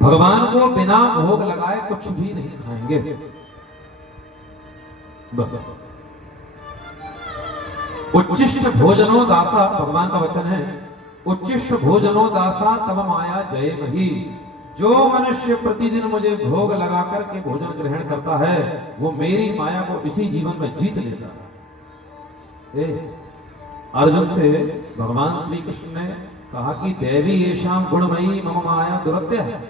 भगवान को बिना भोग लगाए कुछ भी नहीं खाएंगे, बस। उच्चिष्ट भोजनो दासा, भगवान का वचन है, उच्चिष्ट भोजनो दासा तब माया जय मही। जो मनुष्य प्रतिदिन मुझे भोग लगा करके भोजन ग्रहण करता है वो मेरी माया को इसी जीवन में जीत लेता है। अर्जुन से भगवान श्री कृष्ण ने कहा कि देवी येषाम गुणमयी मम माया दुरत्य है,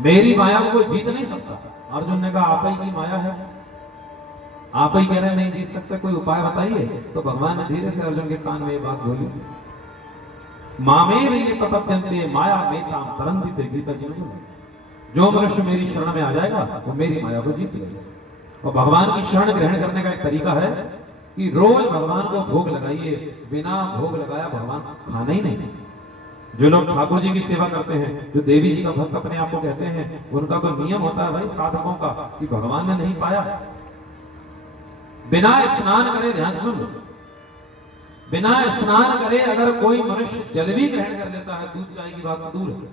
मेरी माया को जीत नहीं सकता। अर्जुन ने कहा आप ही की माया है, आप ही कह रहे हैं नहीं जीत सकते, कोई उपाय बताइए। तो भगवान ने धीरे से अर्जुन के कान में ये बात बोली, मामेव ये प्रपद्यन्ते माया मेताम तरन्ति ते गीता जी में। जो मनुष्य मेरी शरण में आ जाएगा वो मेरी माया को जीत लेगा। और भगवान की शरण ग्रहण करने का एक तरीका है कि रोज भगवान को भोग लगाइए। बिना भोग लगाया भगवान खाना ही नहीं। जो लोग ठाकुर जी की सेवा करते हैं, जो देवी जी का भक्त अपने आप को कहते हैं, उनका तो नियम होता है भाई साधकों का कि भगवान ने नहीं पाया, बिना स्नान करे, ध्यान सुन, बिना स्नान करे अगर कोई मनुष्य जल भी ग्रहण कर लेता है, दूध चाय की बात तो दूर है,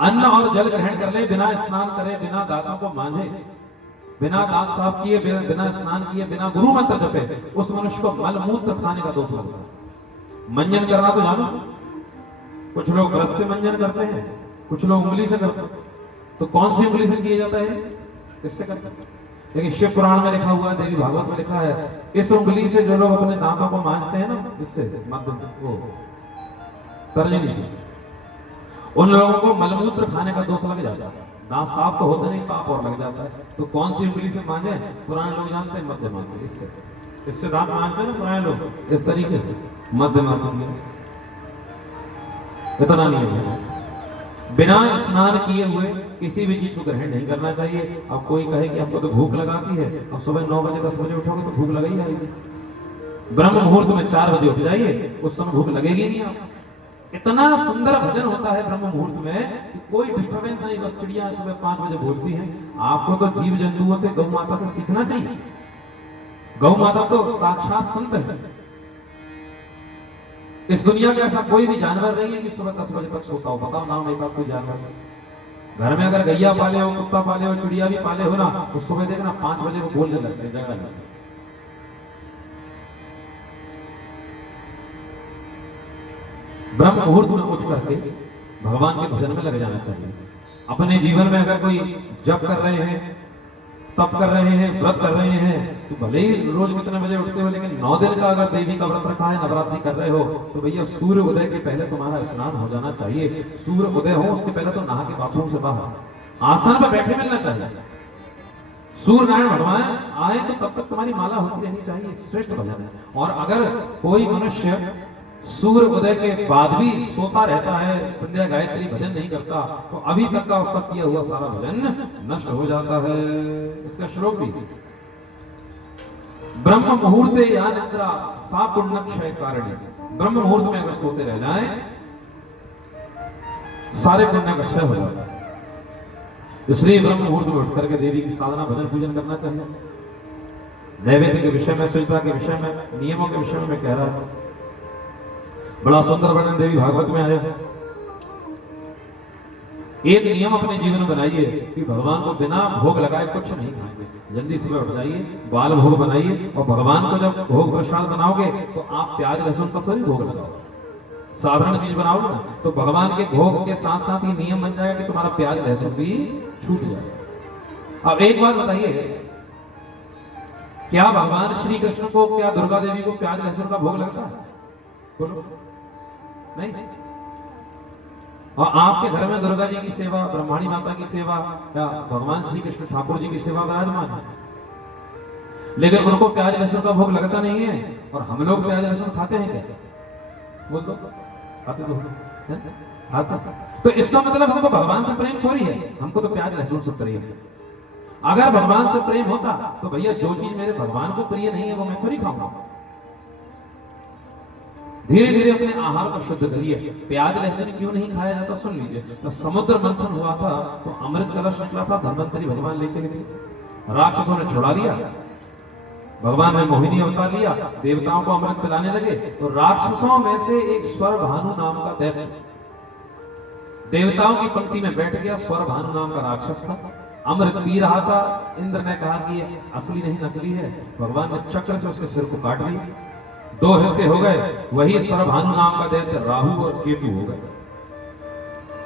अन्न और जल ग्रहण कर ले, बिना स्नान करे, बिना दांतों को मांझे, बिना दांत साफ किए, बिना स्नान किए, बिना गुरु मंत्र जपे, उस मनुष्य को मल मूत्र खाने का दोष लगता है। मंजन करना तो जानो, कुछ लोग ब्रश से मंजन करते हैं, कुछ लोग उंगली से करते हैं। तो कौन सी उंगली से किया जाता है? किससे करते हैं? लेकिन शिव पुराण में लिखा हुआ है, देवी भागवत में लिखा है, इस उंगली से जो लोग अपने दांतों को मांजते हैं ना, इससे वो तर्जनी से। उन लोगों को मलमूत्र खाने का दोष लग जाता है, दांत साफ तो होता नहीं, पाप और लग जाता है। तो कौन सी उंगली से मांजे? पुराने लोग जानते हैं मध्यमा से, इससे दांत मांजते हैं ना पुराने लोग, इस तरीके से मध्यमा से। इतना नियम है। बिना स्नान किए हुए किसी भी चीज को ग्रहण नहीं करना चाहिए। अब कोई कहे कि हमको तो भूख लगाती है, अब सुबह 9 बजे 10 बजे उठोगे तो भूख लग ही जाएगी। ब्रह्म मुहूर्त में 4 बजे उठ जाइए, उस समय भूख लगेगी नहीं आपको। इतना सुंदर भजन होता है ब्रह्म मुहूर्त में कि कोई डिस्टरबेंस नहीं, बस चिड़िया सुबह 5 बजे बोलती हैं। आपको तो जीव जंतुओं से, गौ माता से सीखना चाहिए। गौ माता तो साक्षात संत है। इस दुनिया का ऐसा कोई भी जानवर नहीं है कि सुबह 10 बजे तक सोता हो। बताओ नाम एक कोई जानवर। घर में अगर गैया पाले हो, कुत्ता पाले हो, चिड़िया भी पाले हो ना, तो सुबह देखना 5 बजे वो बोलने लगते हैं, जगह लगती है। ब्रह्म मुहूर्त में उठ करके भगवान के भजन में लग जाना चाहिए। अपने जीवन में अगर कोई जप कर रहे हैं, तप कर रहे हैं, व्रत कर रहे हैं, तो भले ही रोज कितने बजे उठते हो, लेकिन 9 दिन का अगर देवी का व्रत रखा है, नवरात्रि कर रहे हो, तो भैया सूर्य उदय के पहले तुम्हारा स्नान हो जाना चाहिए। सूर्य उदय हो उसके पहले तो नहा के बाथरूम से बाहर आसन पर बैठे मिलना चाहिए। सूर्य नारायण भगवान आए तो तब तक तुम्हारी माला होती रहनी चाहिए। श्रेष्ठ भजन है। और अगर कोई मनुष्य सूर्य उदय के बाद भी सोता रहता है, संध्या गायत्री भजन नहीं करता, तो अभी तक का उसका किया हुआ सारा भजन नष्ट हो जाता है। इसका श्लोक भी, ब्रह्म मुहूर्त या निद्रा सा पुण्य क्षय कारिणी। ब्रह्म मुहूर्त में अगर सोते रह जाएं, सारे पुण्य का क्षय हो जाता है। इसलिए ब्रह्म मुहूर्त में उठ करके देवी की साधना, भजन पूजन करना चाहिए। नैवेद्य के विषय में, शुचिता के विषय में, नियमों के विषय में कह रहा है। बड़ा सुंदर वर्णन देवी भागवत में आया है। एक नियम अपने जीवन में बनाइए कि भगवान को बिना भोग लगाए कुछ नहीं खाएंगे। जल्दी सुबह उठ जाइए, बाल भोग बनाइए, और भगवान को जब भोग प्रसाद बनाओगे तो आप प्याज लहसुन का थोड़ी भोग लगाओ, साधारण चीज बनाओगे ना, तो भगवान के भोग के साथ साथ ये नियम बन जाएगा कि तुम्हारा प्याज लहसुन भी छूट जाएगा। अब एक बात बताइए, क्या भगवान श्री कृष्ण को, क्या दुर्गा देवी को प्याज लहसुन का भोग लगता है? बोलो नहीं। और आपके घर में दुर्गा जी की सेवा, ब्रह्माणी माता की सेवा, या भगवान श्री कृष्ण ठाकुर जी की सेवा विराजमान है, लेकिन उनको प्याज लहसुन का भोग लगता नहीं है। और हम लोग प्याज लहसुन खाते हैं क्या? बोल दो, खाते तो खाते। तो इसका मतलब हमको भगवान से प्रेम थोड़ी है, हमको तो प्याज लहसुन से प्रेम है। अगर भगवान से प्रेम होता तो भैया जो चीज मेरे भगवान को प्रिय नहीं है वो मैं थोड़ी खाऊंगा। धीरे धीरे अपने आहार को शुद्ध करिए। प्याज लहसुन क्यों नहीं खाया जाता सुन लीजिए। तो समुद्र मंथन हुआ था तो अमृत कलश निकला था, धन्वंतरी भगवान लेके निकले, राक्षसों ने छुड़ा लिया, भगवान ने मोहिनी अवतार लिया, देवताओं को अमृत पिलाने लगे। तो राक्षसों में से एक स्वर भानु नाम का दैत्य देवताओं की पंक्ति में बैठ गया। स्वर भानु नाम का राक्षस था, अमृत पी रहा था। इंद्र ने कहा कि ये असली नहीं नकली है। भगवान ने चक्र से उसके सिर को काट दिया, 2 हिस्से हो गए। वही स्वरभानु नाम का दैत्य राहु और केतु हो गए।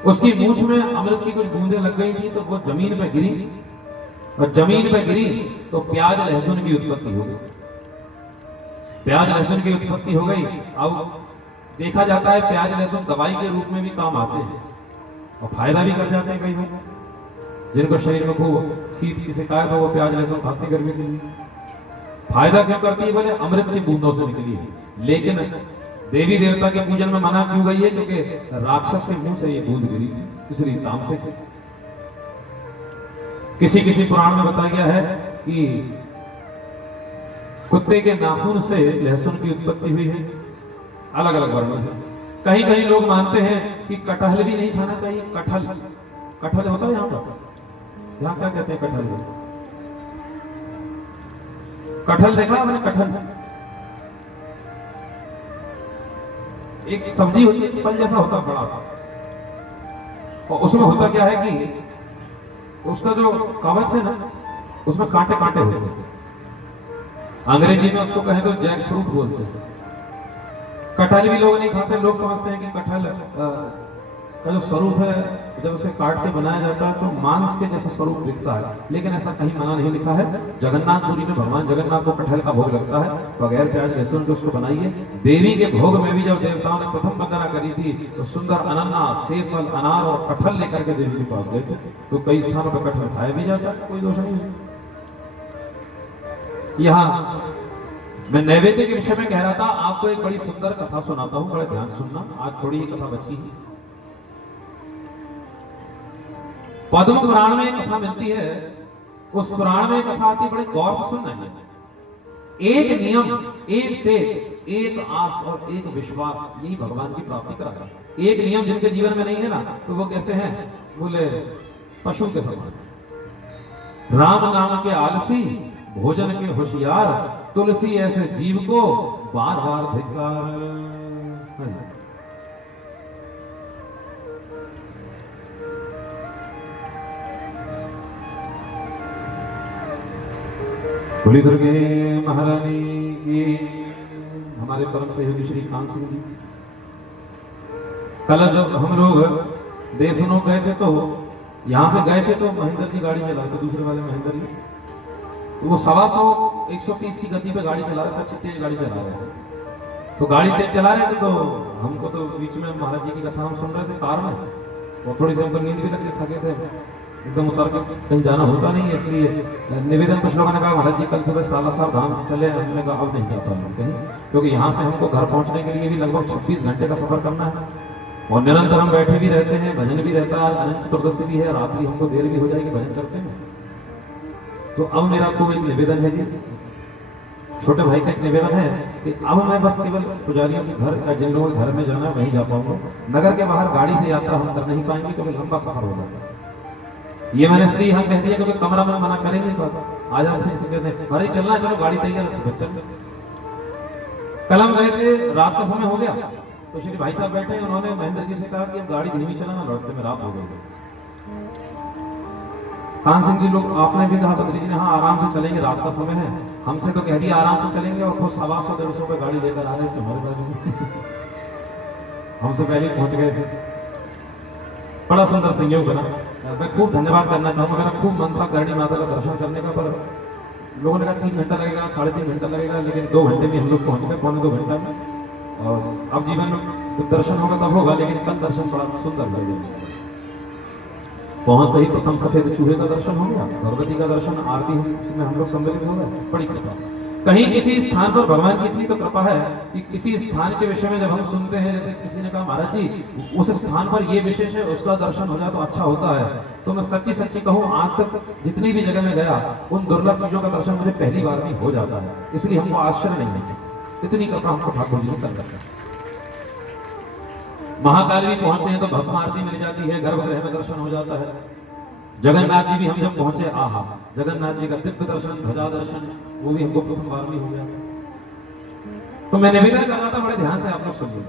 उसकी मूंछ में अमृत की कुछ बूंदें लग गई थी तो वो जमीन पे गिरी, और जमीन पे गिरी तो प्याज लहसुन की उत्पत्ति हो गई। प्याज लहसुन की उत्पत्ति हो गई। अब देखा जाता है प्याज लहसुन दवाई के रूप में भी काम आते हैं और फायदा भी कर जाते हैं। कई बार जिनको शरीर में खूब शीत की शिकायत हो वो प्याज लहसुन खाते गर्मी के लिए। फायदा क्यों करती है? बोले अमृत की बूंदों से निकली है। लेकिन देवी देवता के पूजन में मना क्यों गई है? क्योंकि राक्षस के मुंह से ये बूंद गिरी थी, इसलिए तामसिक है। किसी किसी पुराण में बताया गया है कि कुत्ते के नाखून से लहसुन की उत्पत्ति हुई है। अलग अलग वर्णन है। कहीं कहीं लोग मानते हैं कि कटहल भी नहीं खाना चाहिए। कटहल होता है यहाँ पर, यहाँ क्या कहते हैं कटहल को? कटहल देखा आपने? कटहल एक सब्जी होती है, फल जैसा होता है बड़ा सा, और उसमें होता क्या है कि उसका जो कवच है ना उसमें कांटे कांटे होते हैं। अंग्रेजी में उसको कहें तो जैक फ्रूट बोलते हैं। कटहल भी लोग नहीं खाते। लोग समझते हैं कि कटहल का जो स्वरूप है, जब उसे काट के बनाया जाता है तो मांस के जैसा स्वरूप दिखता है, लेकिन ऐसा कहीं मना नहीं लिखा है। जगन्नाथपुरी में भगवान जगन्नाथ को कटहल का भोग लगता है, बगैर प्याज लहसुन के उसको बनाइए। देवी के भोग में भी जब देवताओं ने प्रथम वंदना करी थी तो सुंदर अनन्नास, सेब, अनार और कटहल लेकर के देवी के पास गए थे। तो कई स्थानों पर कटहल खाया भी जाता है, कोई दोष नहीं। यहाँ मैं नैवेद्य के विषय में कह रहा था, आपको एक बड़ी सुंदर कथा सुनाता हूं, बड़े ध्यान सुनना, आज थोड़ी ही कथा बची है। पद्म पुराण में एक कथा मिलती है, उस पुराण में कथा आती है, बड़े गौर से सुनना है। एक नियम, एक टेक, एक आस और एक विश्वास, यही भगवान की प्राप्ति कराता है। एक नियम जिनके जीवन में नहीं है ना, तो वो कैसे हैं? बोले पशु के समान। राम नाम के आलसी, भोजन के होशियार, तुलसी ऐसे जीव को बार बार धिक्कार। बोली दुर्गे महारानी की। हमारे परम सहयोगी श्री कांत सिंह जी, कल जब हम लोग देशनों गए थे तो यहां से गए थे तो महेंद्र की गाड़ी चला रहे थे, दूसरे वाले महेंद्र जी, तो वो 125 130 की गति पे गाड़ी चला रहा था, अच्छी तेज गाड़ी चला रहे थे। तो गाड़ी तेज चला रहे थे तो हमको तो बीच में महाराज जी की कथा हम सुन रहे थे कार में, और थोड़ी सी हमको नींद भी लगी, थके थे, एकदम उतर के कहीं जाना होता नहीं है, इसलिए निवेदन कुछ लोगों ने कहा महाराज जी कल सुबह सालासर धाम चले, हमने कहा अब नहीं जाता हूँ कहीं, क्योंकि यहाँ से हमको घर पहुँचने के लिए भी लगभग 26 घंटे का सफर करना है, और निरंतर हम बैठे भी रहते हैं, भजन भी रहता है, अनंत चतुर्दशी भी है, रात्रि हमको देर भी हो जाएगी भजन करते हैं। तो अब मेरा आपको एक निवेदन है जी, छोटे भाई का एक निवेदन है कि अब मैं बस केवल पुजारियों के घर, जिन लोगों के घर में जाना है वहीं जा पाऊंगा, नगर के बाहर गाड़ी से यात्रा हम कर नहीं पाएंगे क्योंकि लंबा सफर होगा। ये मैंने इसलिए यहाँ कह दिया क्योंकि कमरा में मना करेंगे, आज आपसे कहते हैं अरे चलना, चलो गाड़ी तैयार है बच्चा। कल हम गए थे, रात का समय हो गया, तो श्री भाई साहब बैठे, उन्होंने महेंद्र जी से कहा कि अब गाड़ी धीमी चलाना, लौटते में रात हो गई। कान सिंह जी लोग आपने भी कहा, बद्री जी ने, हाँ आराम से चलेंगे, रात का समय है, हमसे तो कह दिया आराम से चलेंगे, और खुद 125-150 पे गाड़ी लेकर आ रहे थे हमारे गाड़ी में हमसे पहले पहुंच गए थे। बड़ा सुंदर संयोग बना। मैं खूब धन्यवाद करना चाहूँगा, मेरा खूब मन था करणी माता का दर्शन करने का, पर लोगों ने कहा 3 घंटा लगेगा, 3.5 घंटा लगेगा, लेकिन 2 घंटे में हम लोग पहुंच गए, 1.25-2 घंटा में। और अब जीवन में दर्शन होगा तब होगा, लेकिन कल दर्शन बड़ा सुंदर लगेगा। पहुंचते ही प्रथम सफेद चूहे का दर्शन हो गया, भगवती का दर्शन, आरती में हम लोग सम्मिलित हो गए, बड़ी कृपा। कहीं किसी स्थान पर भगवान की इतनी तो कृपा है कि किसी स्थान के विषय में जब हम सुनते हैं, जैसे किसी ने कहा महाराज जी उस स्थान पर ये विशेष है, उसका दर्शन हो जाए तो अच्छा होता है, तो मैं सच्ची सच्ची कहूँ आज तक जितनी भी जगह में गया उन दुर्लभ चीजों का दर्शन मुझे पहली बार में हो जाता है, इसलिए हमको आश्चर्य नहीं है, इतनी कृपा हमको ठाकुर जी ने कर रखा है। महाकाल भी पहुंचते हैं तो भस्म आरती मिल जाती है, गर्भगृह में दर्शन हो जाता है। जगन्नाथ जी भी हम जब पहुंचे, आहा, जगन्नाथ जी का दिव्य दर्शन, ध्वजा दर्शन, वो भी हमको प्रथम बार में हो गया। तो मैं निवेदन कर रहा था, बड़े ध्यान से आप लोग सुनिए।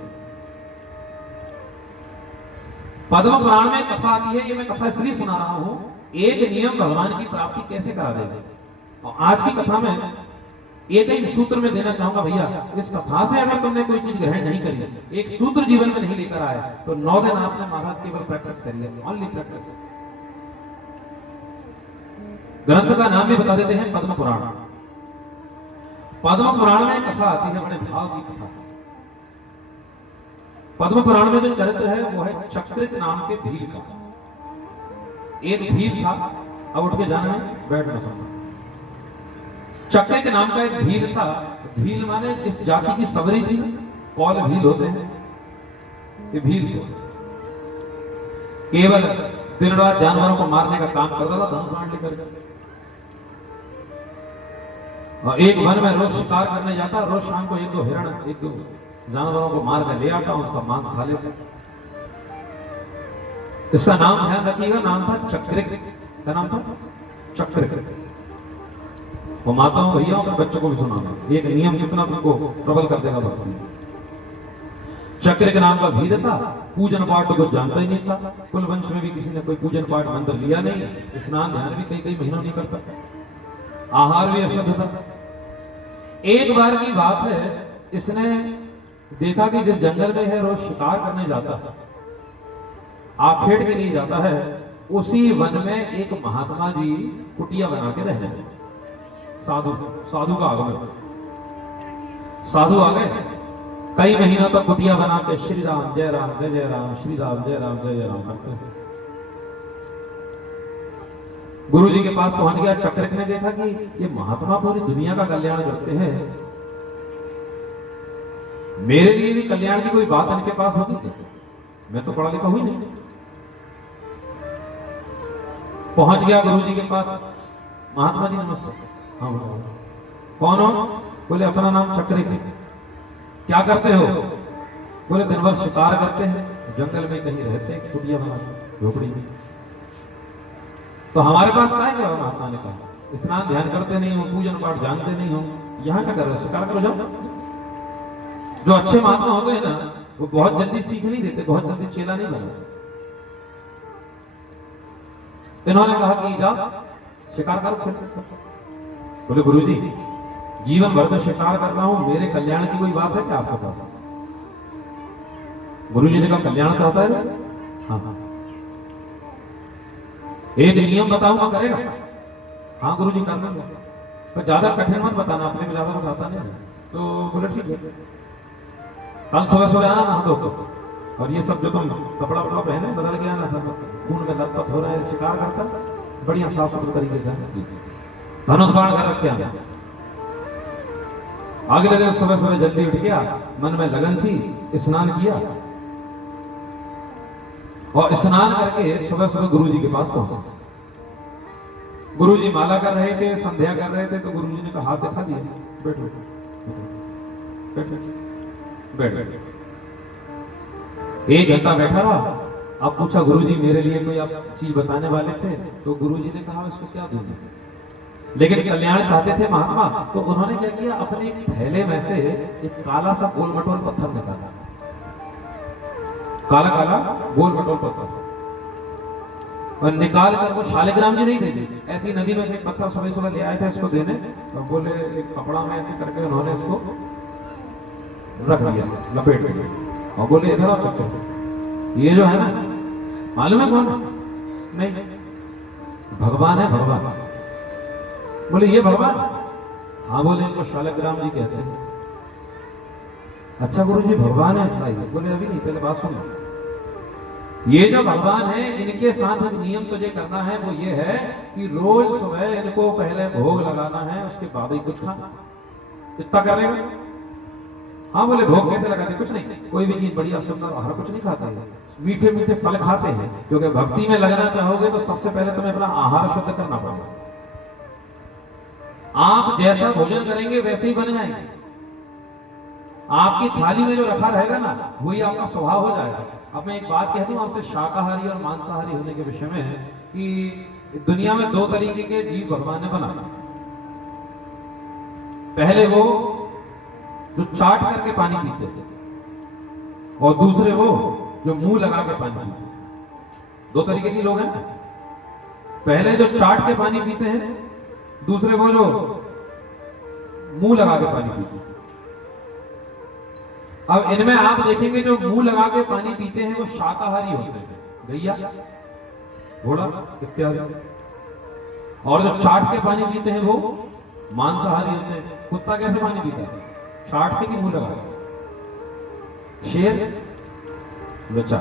पद्म पुराण में कथा आती है, ये मैं कथा इसलिए सुना रहा हूं, एक नियम भगवान की प्राप्ति कैसे करा देगा। और आज की कथा में एक ही सूत्र में देना चाहूंगा भैया, इस कथा से अगर तुमने कोई चीज ग्रहण नहीं करी, एक सूत्र जीवन में नहीं लेकर आए, तो 9 दिन आपने महाराज केवल प्रैक्टिस करिए, ओनली प्रैक्टिस। ग्रंथ का नाम भी बता देते हैं, पद्म पुराण। पद्म पुराण में कथा आती है, बड़े भाव की कथा। पद्म पुराण में जो चरित्र है वो है चक्रित नाम के भील का। एक भील था, अब उठ के जाना है, बैठना सुनना। चक्रित नाम का एक भील था, भील माने जिस जाति की सबरी थी, कौल भील होते हैं, ये भील थे। केवल दिन रात जानवरों को मारने का काम करता था, धनुष बाण लेकर। और एक वन में रोज शिकार करने जाता, रोज शाम को 1-2 हिरण, 1-2 जानवरों को मार कर ले आता, उसका मांस खा लेता। इसका नाम ध्यान रखिएगा, नाम था चक्रिक। क्या नाम था? चक्रिक। वो माताओं भैया और बच्चों को भी सुनाना, एक नियम कितना तुमको प्रबल कर देगा भक्ति। चक्र के नाम का भील था, पूजन पाठ को जानता ही नहीं था, कुल वंश में भी किसी ने कोई पूजन पाठ मंत्र लिया नहीं, स्नान ध्यान भी कई महीनों नहीं करता, आहार भी अशुद्ध था। एक बार की बात है, इसने देखा कि जिस जंगल में है रोज शिकार करने जाता है, आखेट के लिए जाता है। उसी वन में एक महात्मा जी कुटिया बना के रहने लगे। साधु का आगमन, साधु आ गए, कई महीनों तक कुटिया बना के श्री राम जय राम जय जय राम, श्री राम जय राम जय जय राम करते हैं। गुरु जी के पास पहुंच गया। चक्रक ने देखा कि ये महात्मा पूरी दुनिया का कल्याण करते हैं, मेरे लिए भी कल्याण की कोई बात इनके पास होती थी, मैं तो पढ़ा लिखा हुई नहीं। पहुंच गया गुरु जी के पास। महात्मा जी नमस्ते। हाँ बोलो। कौन हो? बोले अपना नाम चक्रक है। क्या करते हो? बोले दिन भर शिकार करते हैं, जंगल में कहीं रहते हैं, कुटिया बना झोपड़ी में। तो हमारे पास क्या है? महात्मा ने कहा स्नान ध्यान करते नहीं हो, पूजन पाठ जानते नहीं हो, यहाँ क्या कर रहे हो? शिकार करो जाओ। जो अच्छे महात्मा होते हैं ना, वो बहुत जल्दी सीख नहीं देते, बहुत जल्दी चेला नहीं बनाते। इन्होंने कहा कि जाओ शिकार करो फिर। बोले गुरुजी जीवन भर से शिकार कर रहा हूं, मेरे कल्याण की कोई बात है क्या आपके पास? गुरुजी ने कहा कल्याण चाहता है? हाँ हाँ। एक नियम बताऊंगा, करेगा? हाँ गुरुजी कर लूंगा, पर ज्यादा कठिन मत बताना, अपने को ज्यादा कुछ आता नहीं। तो बोले ठीक है, कल सुबह सुबह आना नहा धो, और ये सब जो तुम कपड़ा वपड़ा पहने बदल के आना, सब खून में लथपथ हो रहा है, शिकार करता बढ़िया साफ सुथरे तरीके से धनुष बाण कर रख के आना। अगले दिन सुबह सुबह जल्दी उठ गया, मन में लगन थी, स्नान किया और स्नान करके सुबह सुबह गुरुजी के पास पहुंचा। गुरुजी माला कर रहे थे, संध्या कर रहे थे, तो गुरुजी ने कहा हाथ दिखा दिया, बैठो बैठ बैठ। 1 घंटा बैठा रहा। अब पूछा गुरुजी मेरे लिए कोई आप चीज बताने वाले थे? तो गुरुजी ने कहा इसको क्या दूंगा, लेकिन कल्याण चाहते थे महात्मा। तो उन्होंने क्या किया, अपने थैले में से एक काला सा गोल मटोल पत्थर निकाला, काला काला गोल मटोल पत्थर, और निकाल कर वो शालिग्राम जी नहीं देते, ऐसी नदी में से एक पत्थर सुबह सुबह ले आए थे इसको देने। तो बोले एक कपड़ा में ऐसे करके उन्होंने इसको रख लिया लपेट के, और बोले इधर आओ चक्कर, ये जो है ना मालूम है कौन? नहीं, भगवान है भगवान। बोले ये भगवान? हाँ। बोले इनको शालिग्राम जी कहते हैं। अच्छा गुरुजी भगवान है? बोले अभी नहीं, पहले बात सुनो। ये जो भगवान है इनके साथ एक नियम तुझे करना है, वो ये है कि रोज सुबह इनको पहले भोग लगाना है, उसके बाद ही कुछ खाना। इतना करेगा? हाँ। बोले भोग कैसे लगाते? कुछ नहीं, कोई भी चीज बढ़िया सुंदर आहार कुछ नहीं खाते हैं, मीठे मीठे फल खाते हैं, क्योंकि भक्ति में लगना चाहोगे तो सबसे पहले तुम्हें अपना आहार शुद्ध करना पड़ेगा। आप जैसा भोजन करेंगे वैसे ही बन जाएंगे। आपकी थाली में जो रखा रहेगा ना, वही आपका स्वभाव हो जाएगा। अब मैं एक बात कह दूं आपसे शाकाहारी और मांसाहारी होने के विषय में, कि दुनिया में 2 तरीके के जीव भगवान ने बनाया। पहले वो जो चाट करके पानी पीते थे, और दूसरे वो जो मुंह लगा के पानी पीते हैं। 2 तरीके के लोग हैं। पहले जो चाट के पानी पीते हैं, दूसरे वो जो मुंह लगा के पानी पीते हैं। अब इनमें आप देखेंगे जो मुंह लगा के पानी पीते हैं वो शाकाहारी होते हैं, गैया, घोड़ा इत्यादि, और जो चाट के पानी पीते हैं वो मांसाहारी होते हैं। कुत्ता कैसे पानी पीता है? चाट के कि मुंह लगा के? शेर बच्चा।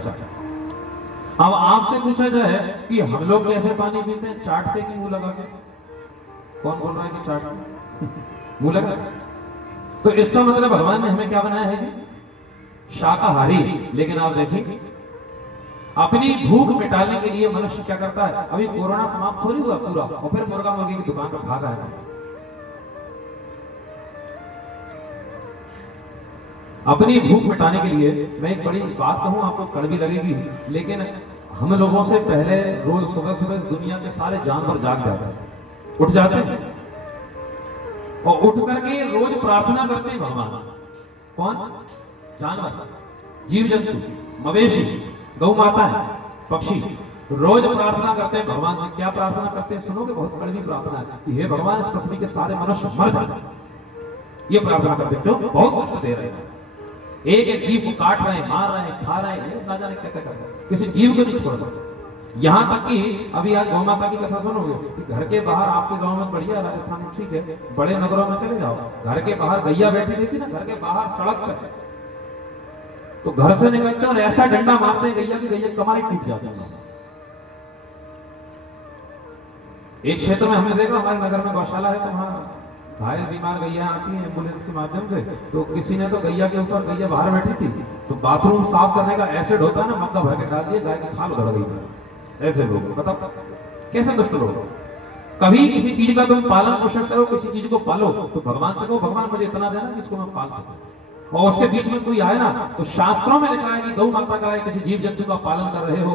अब आपसे पूछा जाए कि हम लोग कैसे पानी पीते हैं, चाट के कि मुंह लगा के? कौन बोल रहा है कि चाट मुंह लगा? तो इसका मतलब भगवान ने हमें क्या बनाया है जी? शाकाहारी। लेकिन आप देखिए अपनी भूख मिटाने के लिए मनुष्य क्या करता है? अभी कोरोना समाप्त हो नहीं हुआ पूरा, और फिर मुर्गा मुर्गी की दुकान पर भागा है। अपनी भूख मिटाने के लिए मैं एक बड़ी बात कहूं, आपको कड़वी लगेगी, लेकिन हम लोगों से पहले रोज सुबह सुबह इस दुनिया के सारे जानवर जाग जाते हैं, उठ जाते हैं, और उठ करके रोज प्रार्थना करते हैं भगवान से। कौन? जानवर, जीव जंतु, मवेशी, गौ माता है, पक्षी, रोज प्रार्थना करते हैं भगवान से। क्या प्रार्थना करते हैं? सुनोगे, बहुत कड़वी प्रार्थना है कि हे भगवान इस पृथ्वी के सारे मनुष्य मर जाए। ये प्रार्थना करते क्यों? बहुत कष्ट दे रहे हैं। एक एक जीव को काट रहे हैं, मार रहे हैं, खा रहे हैं, ना जाने क्या क्या कर रहे हैं, किसी जीव को नहीं छोड़ रहे। यहाँ तक कि अभी आज गौ माता की कथा सुनोगे कि घर के बाहर, आपके गांव में बढ़िया, राजस्थान में ठीक है, बड़े नगरों में चले जाओ, घर के बाहर गैया बैठी रहती ना, घर के बाहर सड़क पर, तो घर से निकलते और ऐसा डंडा मारते हैं गैया की, गैया कमारी टूट जाती है। एक क्षेत्र में हमने देखा, हमारे नगर में गौशाला है, तो वहां घायल बीमार गैया आती है एम्बुलेंस के माध्यम से, तो किसी ने तो गैया के ऊपर, गैया बाहर बैठी थी, तो बाथरूम साफ करने का एसिड होता है ना, मक्का भर के डाल दिया, गाय की खाल उधड़ गई। ऐसे लोग बताओ कैसे दुष्ट लोग। कभी किसी चीज का तुम पालन पोषण करो, किसी चीज को पालो, तो भगवान से कहो भगवान मुझे इतना देना जिसको मैं पाल सकूं। और उसके बीच में कोई आए ना, तो शास्त्रों में लिखा है कि गौ माता का किसी जीव जंतु का पालन कर रहे हो,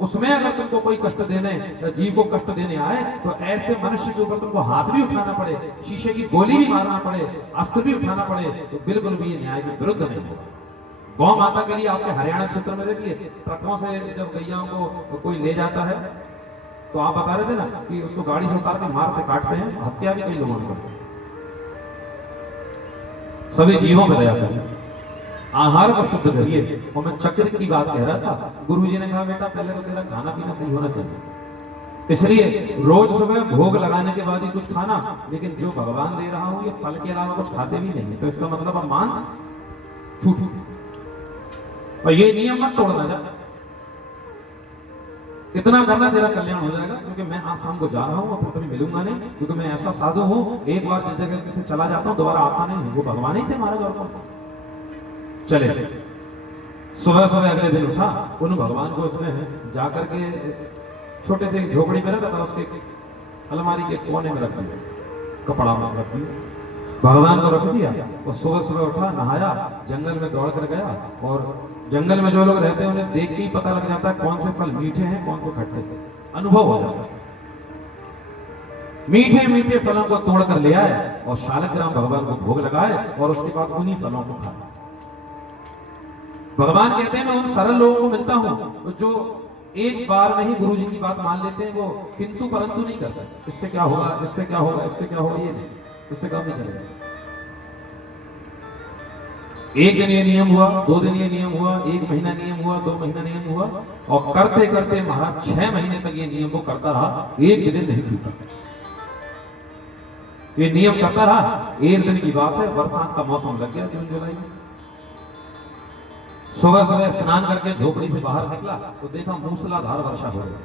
उसमें अगर तुमको कोई कष्ट देने या जीव को कष्ट देने आए, तो ऐसे मनुष्य के ऊपर तुमको हाथ भी उठाना पड़े, शीशे की गोली भी मारना पड़े, अस्त्र भी उठाना पड़े, तो बिल्कुल भी ये न्याय के विरुद्ध नहीं होगा। गौ माता के लिए आपके हरियाणा क्षेत्र में देखिए, ट्रकों से जब गैयाओं को कोई ले जाता है, तो आप बता रहे थे ना कि उसको गाड़ी से उतार के मारते काटते हैं, हत्या भी कई लोगों ने करते हैं। सभी जीवों में दया करिए, आहार को शुद्ध करिए। और मैं चक्र की बात कह रहा था, गुरुजी ने कहा बेटा पहले तो तेरा खाना पीना सही होना चाहिए, इसलिए रोज सुबह भोग लगाने के बाद ही कुछ खाना, लेकिन जो भगवान दे रहा हूं ये फल के अलावा कुछ खाते भी नहीं, तो इसका मतलब अब मांस छूट, और ये नियम मत तोड़ना जा, इतना करना तेरा कल्याण हो जाएगा। क्योंकि मैं आज शाम को जा रहा हूं और फिर कभी मिलूंगा नहीं, क्योंकि मैं ऐसा साधु हूं, एक बार जिस जगह से चला जाता हूं दोबारा आता नहीं, वो भगवान ही थे महाराज और कौन। चले सुबह सुबह अगले दिन उठा, उन भगवान को इसने जाकर के छोटे से झोपड़ी में रखा था, उसके अलमारी के कोने में रख दिया, कपड़ा में रख दिया, भगवान को रख दिया। और सुबह सुबह उठा, नहाया, जंगल में दौड़ कर गया, और जंगल में जो लोग रहते हैं उन्हें देख के ही पता लग जाता है कौन से फल मीठे हैं कौन से खट्टे, अनुभव हो जाता है। मीठे मीठे फलों को तोड़ कर ले आए और शालग्राम भगवान को भोग लगाए, और उसके बाद उन्हीं फलों को खाए। भगवान कहते हैं मैं उन सरल लोगों को मिलता हूं जो एक बार में ही गुरु जी की बात मान लेते हैं, वो किंतु परंतु नहीं करते, इससे क्या होगा, इससे क्या होगा, इससे क्या होगा, ये नहीं, इससे काम नहीं चलेगा। एक दिन ये नियम हुआ, 2 दिन ये नियम हुआ, 1 महीना नियम हुआ, 2 महीना नियम हुआ, और करते करते महाराज 6 महीने तक ये नियम को करता रहा, एक दिन नहीं टूटा। ये नियम करता रहा। एक दिन की बात है, बरसात का मौसम लग गया जून जुलाई में। सुबह सुबह स्नान करके झोपड़ी से बाहर निकला तो देखा मूसलाधार वर्षा हो रही है।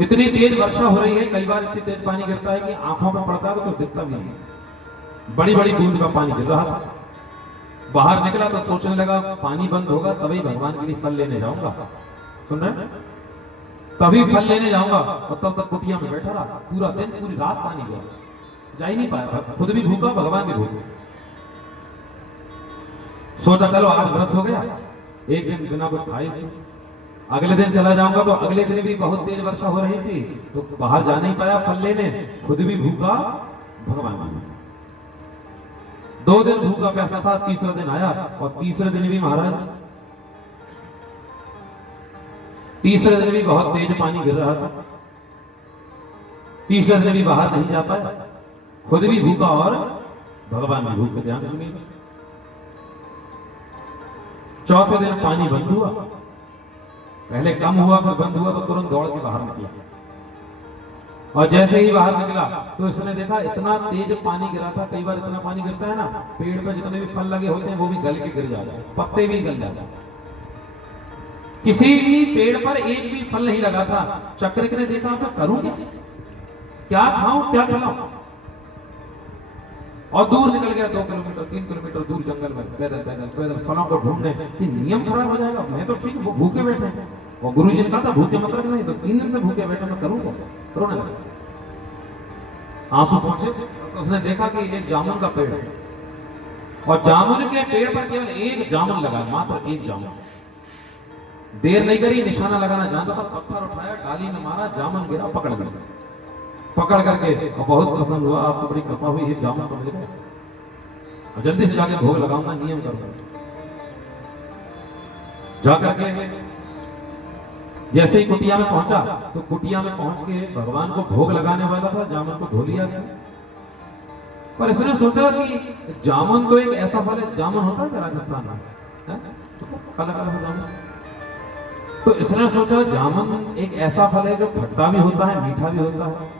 इतनी तेज वर्षा हो रही है, कई बार इतनी तेज पानी गिरता है कि आंखों पर पड़ता है तो कुछ दिखता भी नहीं। बड़ी बड़ी बूंद का पानी गिर रहा था। बाहर निकला तो सोचने लगा पानी बंद होगा तभी भगवान के लिए फल लेने जाऊंगा। सुन रहे, तभी फल लेने जाऊंगा। और तब तक कुटिया में बैठा रहा, पूरा दिन पूरी रात पानी गिरा, जा ही नहीं पाया, खुद भी भूखा, भगवान भी भूखे। सोचा चलो आज व्रत हो गया, एक दिन बिना कुछ खाए से अगले दिन चला जाऊंगा। तो अगले दिन भी बहुत तेज वर्षा हो रही थी, तो बाहर जा नहीं पाया फल लेने, खुद भी भूखा, भगवान भी। 2 दिन भूखा प्यासा था, तीसरा दिन आया और तीसरे दिन भी महाराज, तीसरे दिन भी बहुत तेज पानी गिर रहा था। तीसरे दिन भी बाहर नहीं जा पाया, खुद भी भूखा और भगवान भी भूखे। ध्यान सुनिए, चौथे दिन पानी बंद हुआ, पहले कम हुआ फिर बंद हुआ, तो तुरंत दौड़ के बाहर निकला। और जैसे ही बाहर निकला तो इसने देखा इतना तेज पानी गिरा था। कई बार इतना पानी गिरता है ना, पेड़ पे जितने भी फल लगे होते हैं वो भी गल के गिर जाते हैं, पत्ते भी गल जाते हैं। किसी भी पेड़ पर एक भी फल नहीं लगा था। चक्रिक ने देखा तो करूं क्या खाऊं क्या खिलाऊं, और दूर निकल गया 2 किलोमीटर 3 किलोमीटर दूर जंगल में पैदल पैदल पैदल फलों को ढूंढने कि नियम खराब हो जाएगा। मैं तो ठीक, वो भूखे बैठे हैं और गुरु जी ने कहा था भूखे मत रखना, तो 3 दिन से भूखे बैठे, मैं करूं क्या? रोने लगा, आंसू पहुंचे। तो उसने देखा कि एक जामुन का पेड़ है और जामुन के पेड़ पर केवल एक जामुन लगा, मात्र एक जामुन। देर नहीं करी, निशाना लगाना जानता था, पत्थर उठाया, डाली में मारा, जामुन गिरा, पकड़ लिया। पकड़ करके बहुत पसंद हुआ, आपको बड़ी कृपा हुई, एक जामुन को मिल गया और जल्दी से जाके भोग लगाऊंगा, नियम करूंगा। जाकर के जैसे ही कुटिया में पहुंचा तो कुटिया में पहुंच के भगवान को भोग लगाने वाला था, जामुन को धो लिया, पर इसने सोचा कि जामुन तो एक ऐसा फल है, जामुन होता है क्या राजस्थान में, है? काला काला सा जामुन। तो इसने सोचा जामुन एक ऐसा फल है जो खट्टा भी होता है, मीठा भी होता है।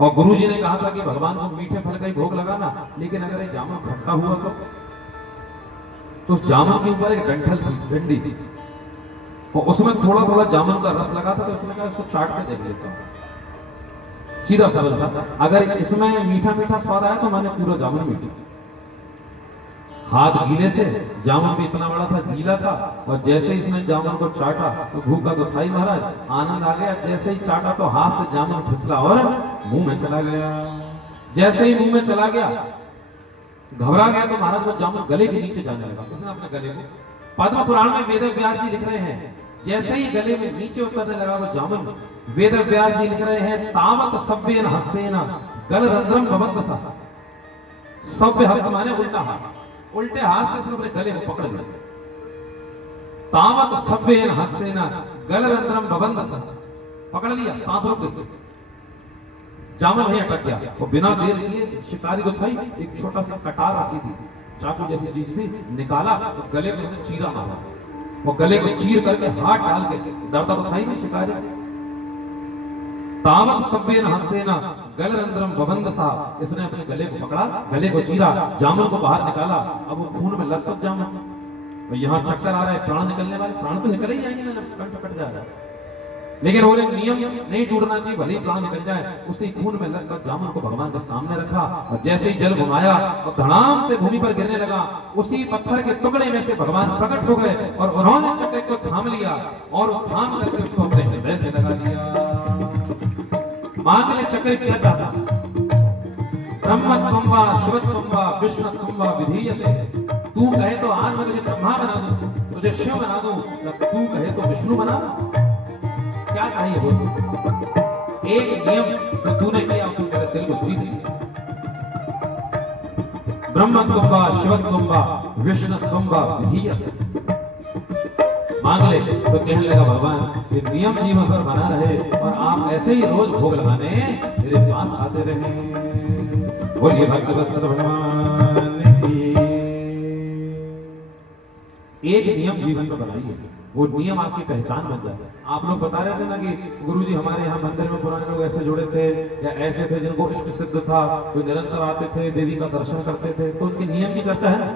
और गुरुजी ने कहा था कि भगवान को मीठे फल का ही भोग लगाना, लेकिन अगर ये जामुन खट्टा हुआ तो उस जामुन के ऊपर एक डंठल थी, डंडी थी, और उसमें थोड़ा थोड़ा जामुन का रस लगा था। तो उसने कहा इसको चाट के देख लेता हूं। सीधा सरल था, अगर इसमें मीठा मीठा स्वाद आया तो मैंने पूरा जामुन मीठा। हाथ गीले थे, जामुन भी इतना बड़ा था, गीला था, और जैसे ही इसने जामुन को चाटा तो भूखा तो था ही महाराज, आनंद आ गया। जैसे ही चाटा तो हाथ से जामुन फिसला और मुंह में चला गया। जैसे ही मुंह में चला गया, घबरा गया तो महाराज वो जामुन गले के नीचे जाने लगा। इसने अपने गले को, पद्म पुराण में वेद व्यास जी लिख रहे हैं, जैसे ही गले में नीचे उतरने लगा वो जामुन, वेद व्यास जी लिख रहे हैं, तावत सभ्येन हस्तेन गल रंध्रम भवत सा। सभ्य हस्त माने उल्टा हाथ, उल्टे हाथ से उसने अपने गले को पकड़ लिया। तावत सभ्येन हस्तेन गल रंध्रम भवत सा, पकड़ लिया, सांस रोक ली, जामुन वहीं अटक गया। और बिना देर किए, शिकारी तो था ही, एक छोटा सा कटार रखी थी, चाकू जैसी चीज थी, निकाला तो गले में से चीरा मारा। वो गले को चीर करके हाथ डाल के, डरता तो था ही नहीं शिकारी। तावत सभ्येन हस्तेन गल रंध्रम भवत सा, इसने अपने गले को पकड़ा, गले को चीरा, जामुन को बाहर निकाला। अब वो खून में लथपथ जामुन, तो यहाँ चक्कर आ रहा है, प्राण निकलने वाले, प्राण तो निकल ही जाएंगे ना जब कंठ कट जा रहा है। लेकिन वो नियम नहीं टूटना चाहिए, भले ही प्राण निकल जाए। उसी खून में लगकर जामुन को भगवान के सामने रखा, और जैसे ही जल घुमाया और धड़ाम से भूमि पर गिरने लगा, उसी पत्थर के टुकड़े में से भगवान प्रकट हो गए और उन्होंने चक्र को थाम लिया और थाम करके उसको अपने हृदय से लगा दिया। मां के लिए चक्र क्या चाहता, ब्रह्मत्वम्बा शिवत्वम्बा विष्णुत्वम्बा विधीयते। तू कहे तो आज मैं तुझे ब्रह्मा बना दूं, तुझे शिव बना दूं, तू कहे तो विष्णु बना दूं। क्या चाहिए बोल? एक नियम जो तूने किया उसने तेरे दिल को जीत लिया। ब्रह्मत्वम्बा शिवत्वम्बा विष्णुत्वम्बा विधीयते। मांग ले तो कहने लगा भगवान ये नियम जीवन पर बना रहे और आप ऐसे ही रोज भोग लगाने मेरे पास आते रहे। बोलिए भक्तवत्सल भगवान की। एक नियम जीवन में बनाइए, वो नियम आपकी पहचान बन जाए। आप लोग बता रहे थे ना कि गुरुजी हमारे यहाँ मंदिर में पुराने लोग ऐसे जुड़े थे या ऐसे थे जिनको इष्ट सिद्ध था, कोई निरंतर आते थे, देवी का दर्शन करते थे, तो उनके नियम की चर्चा है ना।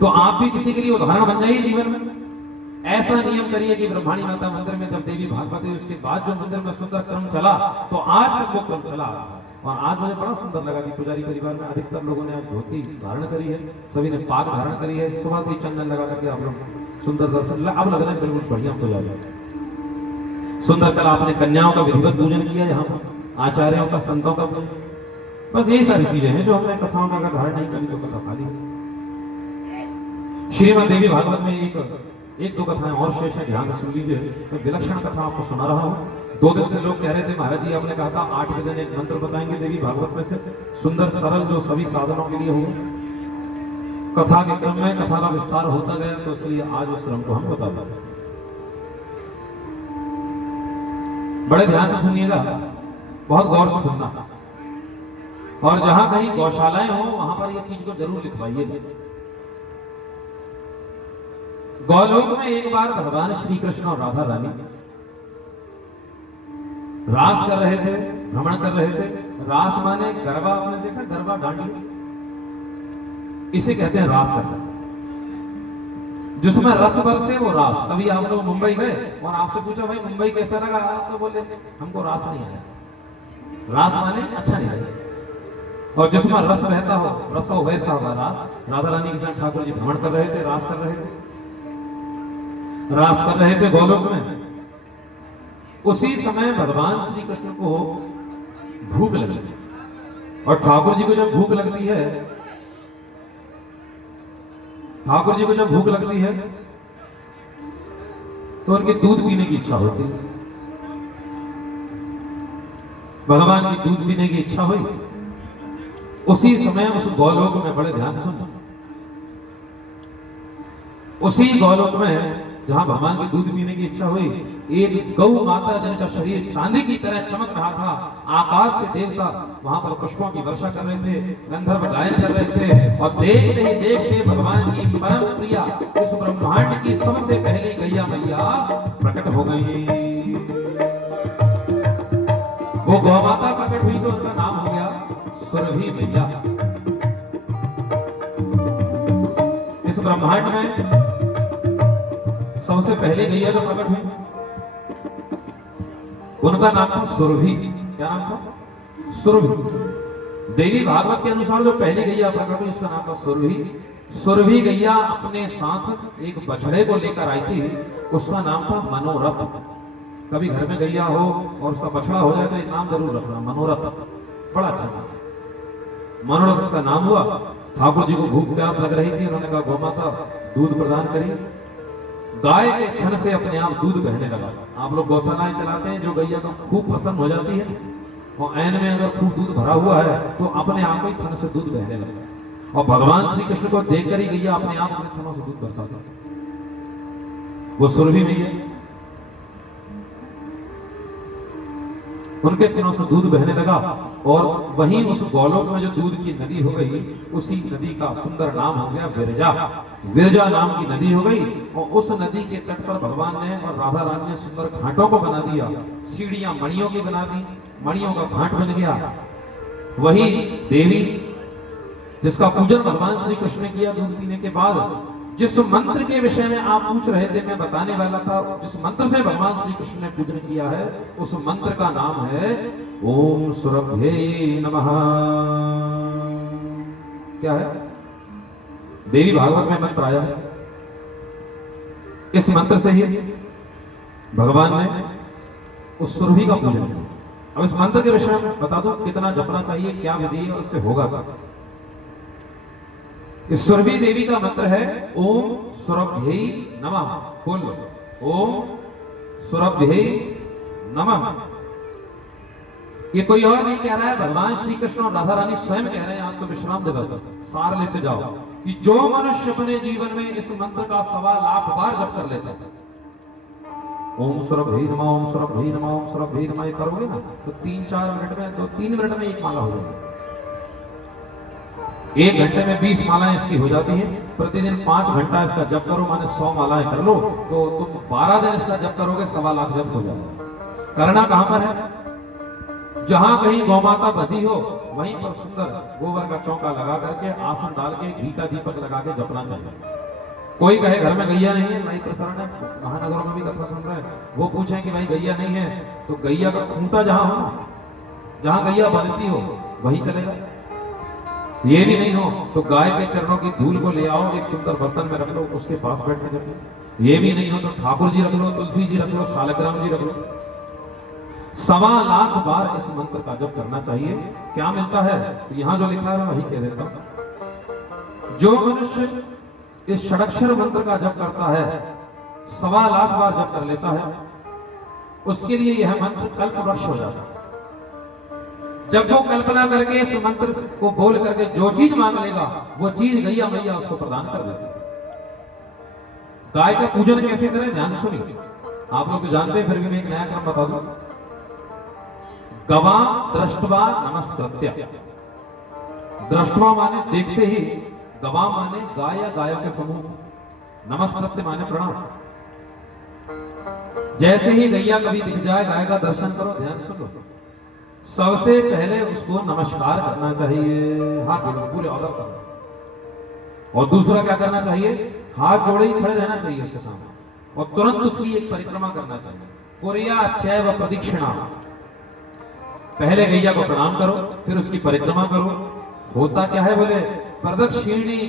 तो आप भी किसी के लिए उदाहरण बन जाइए जीवन में। ऐसा नियम करिए कि ब्रह्माणी माता मंदिर में जब देवी भागवत हुई उसके बाद जो मंदिर में सुंदर क्रम चला, तो आज तक वो क्रम चला। और आज मुझे बड़ा सुंदर लगा कि पुजारी परिवार में अधिकतर लोगों ने आज धोती धारण करी है, सभी ने पाग धारण करी है, सुबह से ही चंदन लगा करके आप लोग सुंदर दर्शन, अब लग रहा है बिल्कुल बढ़िया पुजारी। सुंदर कल आपने कन्याओं का विधिवत पूजन किया, यहाँ पर आचार्यों का, संतों का पूजन। बस यही सारी चीजें हैं जो हमने कथाओं में अगर धारण नहीं करी तो कथा खाली। श्रीमद् देवी भागवत में एक दो कथाएं और शेष है, ध्यान से सुन लीजिए। मैं विलक्षण कथा आपको सुना रहा हूँ। 2 दिन से लोग कह रहे थे महाराज जी आपने कहा था 8 दिन एक मंत्र बताएंगे देवी भागवत में से, सुंदर सरल जो सभी साधनों के लिए होगा। कथा के क्रम में कथा का विस्तार होता गया, तो इसलिए आज उस क्रम को हम बताते हैं। बड़े ध्यान से सुनिएगा, बहुत गौर से सुनना, और जहां कहीं गौशालाएं हो वहां पर ये चीज को जरूर लिखवाइए। गौलोक में एक बार भगवान श्री कृष्ण और राधा रानी रास कर रहे थे, भ्रमण कर रहे थे। रास माने गरबा, आपने देखा गरबा, डांडी, इसे कहते हैं रास करना, जिसमें रस बरसे वो रास। तभी आप लोग मुंबई गए और आपसे पूछा भाई मुंबई कैसा लगा, तो बोले हमको रास नहीं आया। रास माने अच्छा नहीं लगा, और जिसमें रस बहता हो, रस हो वैसा होगा रास। राधा रानी के साथ ठाकुर जी भ्रमण कर रहे थे, रास कर रहे थे, रास कर रहे थे गोलोक में। उसी समय भगवान श्री कृष्ण को भूख लगी, और ठाकुर जी को जब भूख लगती है, ठाकुर जी को जब भूख लगती है तो उनके दूध पीने की इच्छा होती है। भगवान की दूध पीने की इच्छा हुई। उसी समय उस गौलोक में, बड़े ध्यान से सुनो, उसी गौलोक में जहां भगवान की दूध पीने की इच्छा हुई, एक गौ माता जिनका शरीर चांदी की तरह चमक रहा था, आकाश से देवता वहां पर पुष्पों की वर्षा कर रहे थे, गंधर्व गायन कर रहे थे, और देखते ही देखते भगवान की परम प्रिया इस ब्रह्मांड की सबसे पहली गैया मैया प्रकट हो गई। वो गौ माता प्रकट हुई तो उनका नाम हो गया सुरभि मैया। इस ब्रह्मांड में सबसे पहले गैया जो प्रकट हुई उनका नाम था सुरभि। क्या नाम था? सुरभि। देवी भागवत के अनुसार जो पहली गैया प्रकट हुई उसका नाम था सुरभि। सुरभि गैया अपने साथ एक बछड़े को लेकर आई थी, उसका नाम था मनोरथ। कभी घर में गैया हो और उसका बछड़ा हो जाए तो एक नाम जरूर रखना, मनोरथ। बड़ा अच्छा था मनोरथ उसका नाम हुआ। ठाकुर जी को भूख प्यास लग रही थी, उन्होंने कहा गौ माता दूध प्रदान करी। गाय के थन से अपने आप दूध बहने लगा। आप लोग गौशालाएं चलाते हैं, जो गैया तो खूब प्रसन्न हो जाती है और ऐन में अगर खूब दूध भरा हुआ है तो अपने आप ही थन से दूध बहने लगता, और भगवान श्री कृष्ण को देखकर ही गैया अपने आप अपने थनों से दूध बरसा जाती। वो सुरभि मैया, उनके थनों से दूध बहने लगा, और वहीं उस गौलोक में जो दूध की नदी हो गई, उसी नदी का सुंदर नाम हो गया विरजा। विरजा नाम की नदी हो गई, और उस नदी के तट पर भगवान ने और राधा रानी ने सुंदर घाटों को बना दिया। सीढ़ियां मणियों की बना दी, मणियों का घाट बन गया। वही देवी जिसका पूजन भगवान श्री कृष्ण ने किया दूध पीने के बाद, जिस मंत्र के विषय में आप पूछ रहे थे मैं बताने वाला था, जिस मंत्र से भगवान श्री कृष्ण ने पूजन किया है उस मंत्र का नाम है ओम सुरभ्ये नमः। क्या है? देवी भागवत में मंत्र आया है। इस मंत्र से ही भगवान ने उस सुरभि का पूजन किया। अब इस मंत्र के विषय में बता दो कितना जपना चाहिए, क्या विधि है और इससे होगा क्या। इस सुरभि देवी का मंत्र है ओम सुरभ्ये नमः। बोल लो ओम सुरभ्ये नमः। ये कोई और नहीं कह रहा है, भगवान श्री कृष्ण और राधा रानी स्वयं कह रहे हैं। आज तो विश्राम दिवस है, सार लेते जाओ कि जो मनुष्य अपने जीवन में इस मंत्र का 1.25 लाख बार जप कर लेता है, ओम सुरभ्ये नमः, ओम सुरभ्ये नमः, ओम सुरभ्ये नमः, ये करोगे ना तो 3-4 मिनट में, तो 3 मिनट में एक माला हो जाएगी। 1 घंटे में 20 मालाएं इसकी हो जाती हैं। प्रतिदिन 5 घंटा इसका जप करो, माने 100 मालाएं कर लो, तो तुम 12 दिन इसका जप करोगे, 1.25 लाख जप हो जाएगा। करना कहां पर है? जहां कहीं गौ माता बधी हो वहीं पर सुंदर गोबर का चौका लगा करके, आसन डाल के, घी का दीपक लगा के जपना चाहिए। कोई कहे घर में गैया नहीं है, लाइव प्रसारण है, महानगरों में भी कथा सुन रहे हैं, वो पूछे कि भाई गैया नहीं है तो गैया का खूंटा जहां हो, जहां गैया बनती हो वहीं चलेगा। ये भी नहीं हो तो गाय के चरणों की धूल को ले आओ, एक सुंदर बर्तन में रख लो, उसके पास बैठ के जपो। ये भी नहीं हो तो ठाकुर जी रख लो, तुलसी जी रख लो, शालग्राम जी रख लो। 1.25 लाख बार इस मंत्र का जप करना चाहिए। क्या मिलता है तो यहां जो लिखा है वही कह देता हूं। जो मनुष्य इस षडक्षर मंत्र का जप करता है, 1.25 लाख बार जप कर लेता है, उसके लिए यह मंत्र कल्प वृक्ष हो जाता है। जब वो कल्पना करके इस मंत्र को बोल करके जो चीज मांग लेगा वो चीज गैया मैया उसको प्रदान कर देती है। गाय का पूजन कैसे करें, ध्यान से सुनिए। आप लोग तो जानते हैं, फिर भी मैं एक नया क्रम बता दूं। गवा दृष्टवा नमस्कृत्य। दृष्टवा माने देखते ही, गवा माने गाय या गायों के समूह, नमस्कृत्य माने प्रणाम। जैसे ही गैया कभी दिख जाए, गाय का दर्शन करो, ध्यान सुनो, सबसे पहले उसको नमस्कार करना चाहिए, हाथ जोड़ो पूरे ऑर्डर के साथ। और दूसरा क्या करना चाहिए, हाथ जोड़े ही खड़े रहना चाहिए उसके सामने, और तुरंत उसकी एक परिक्रमा करना चाहिए। कुर्या चैव प्रदक्षिणा। पहले गैया को प्रणाम करो, फिर उसकी परिक्रमा करो। होता क्या है बोले, प्रदक्षिणी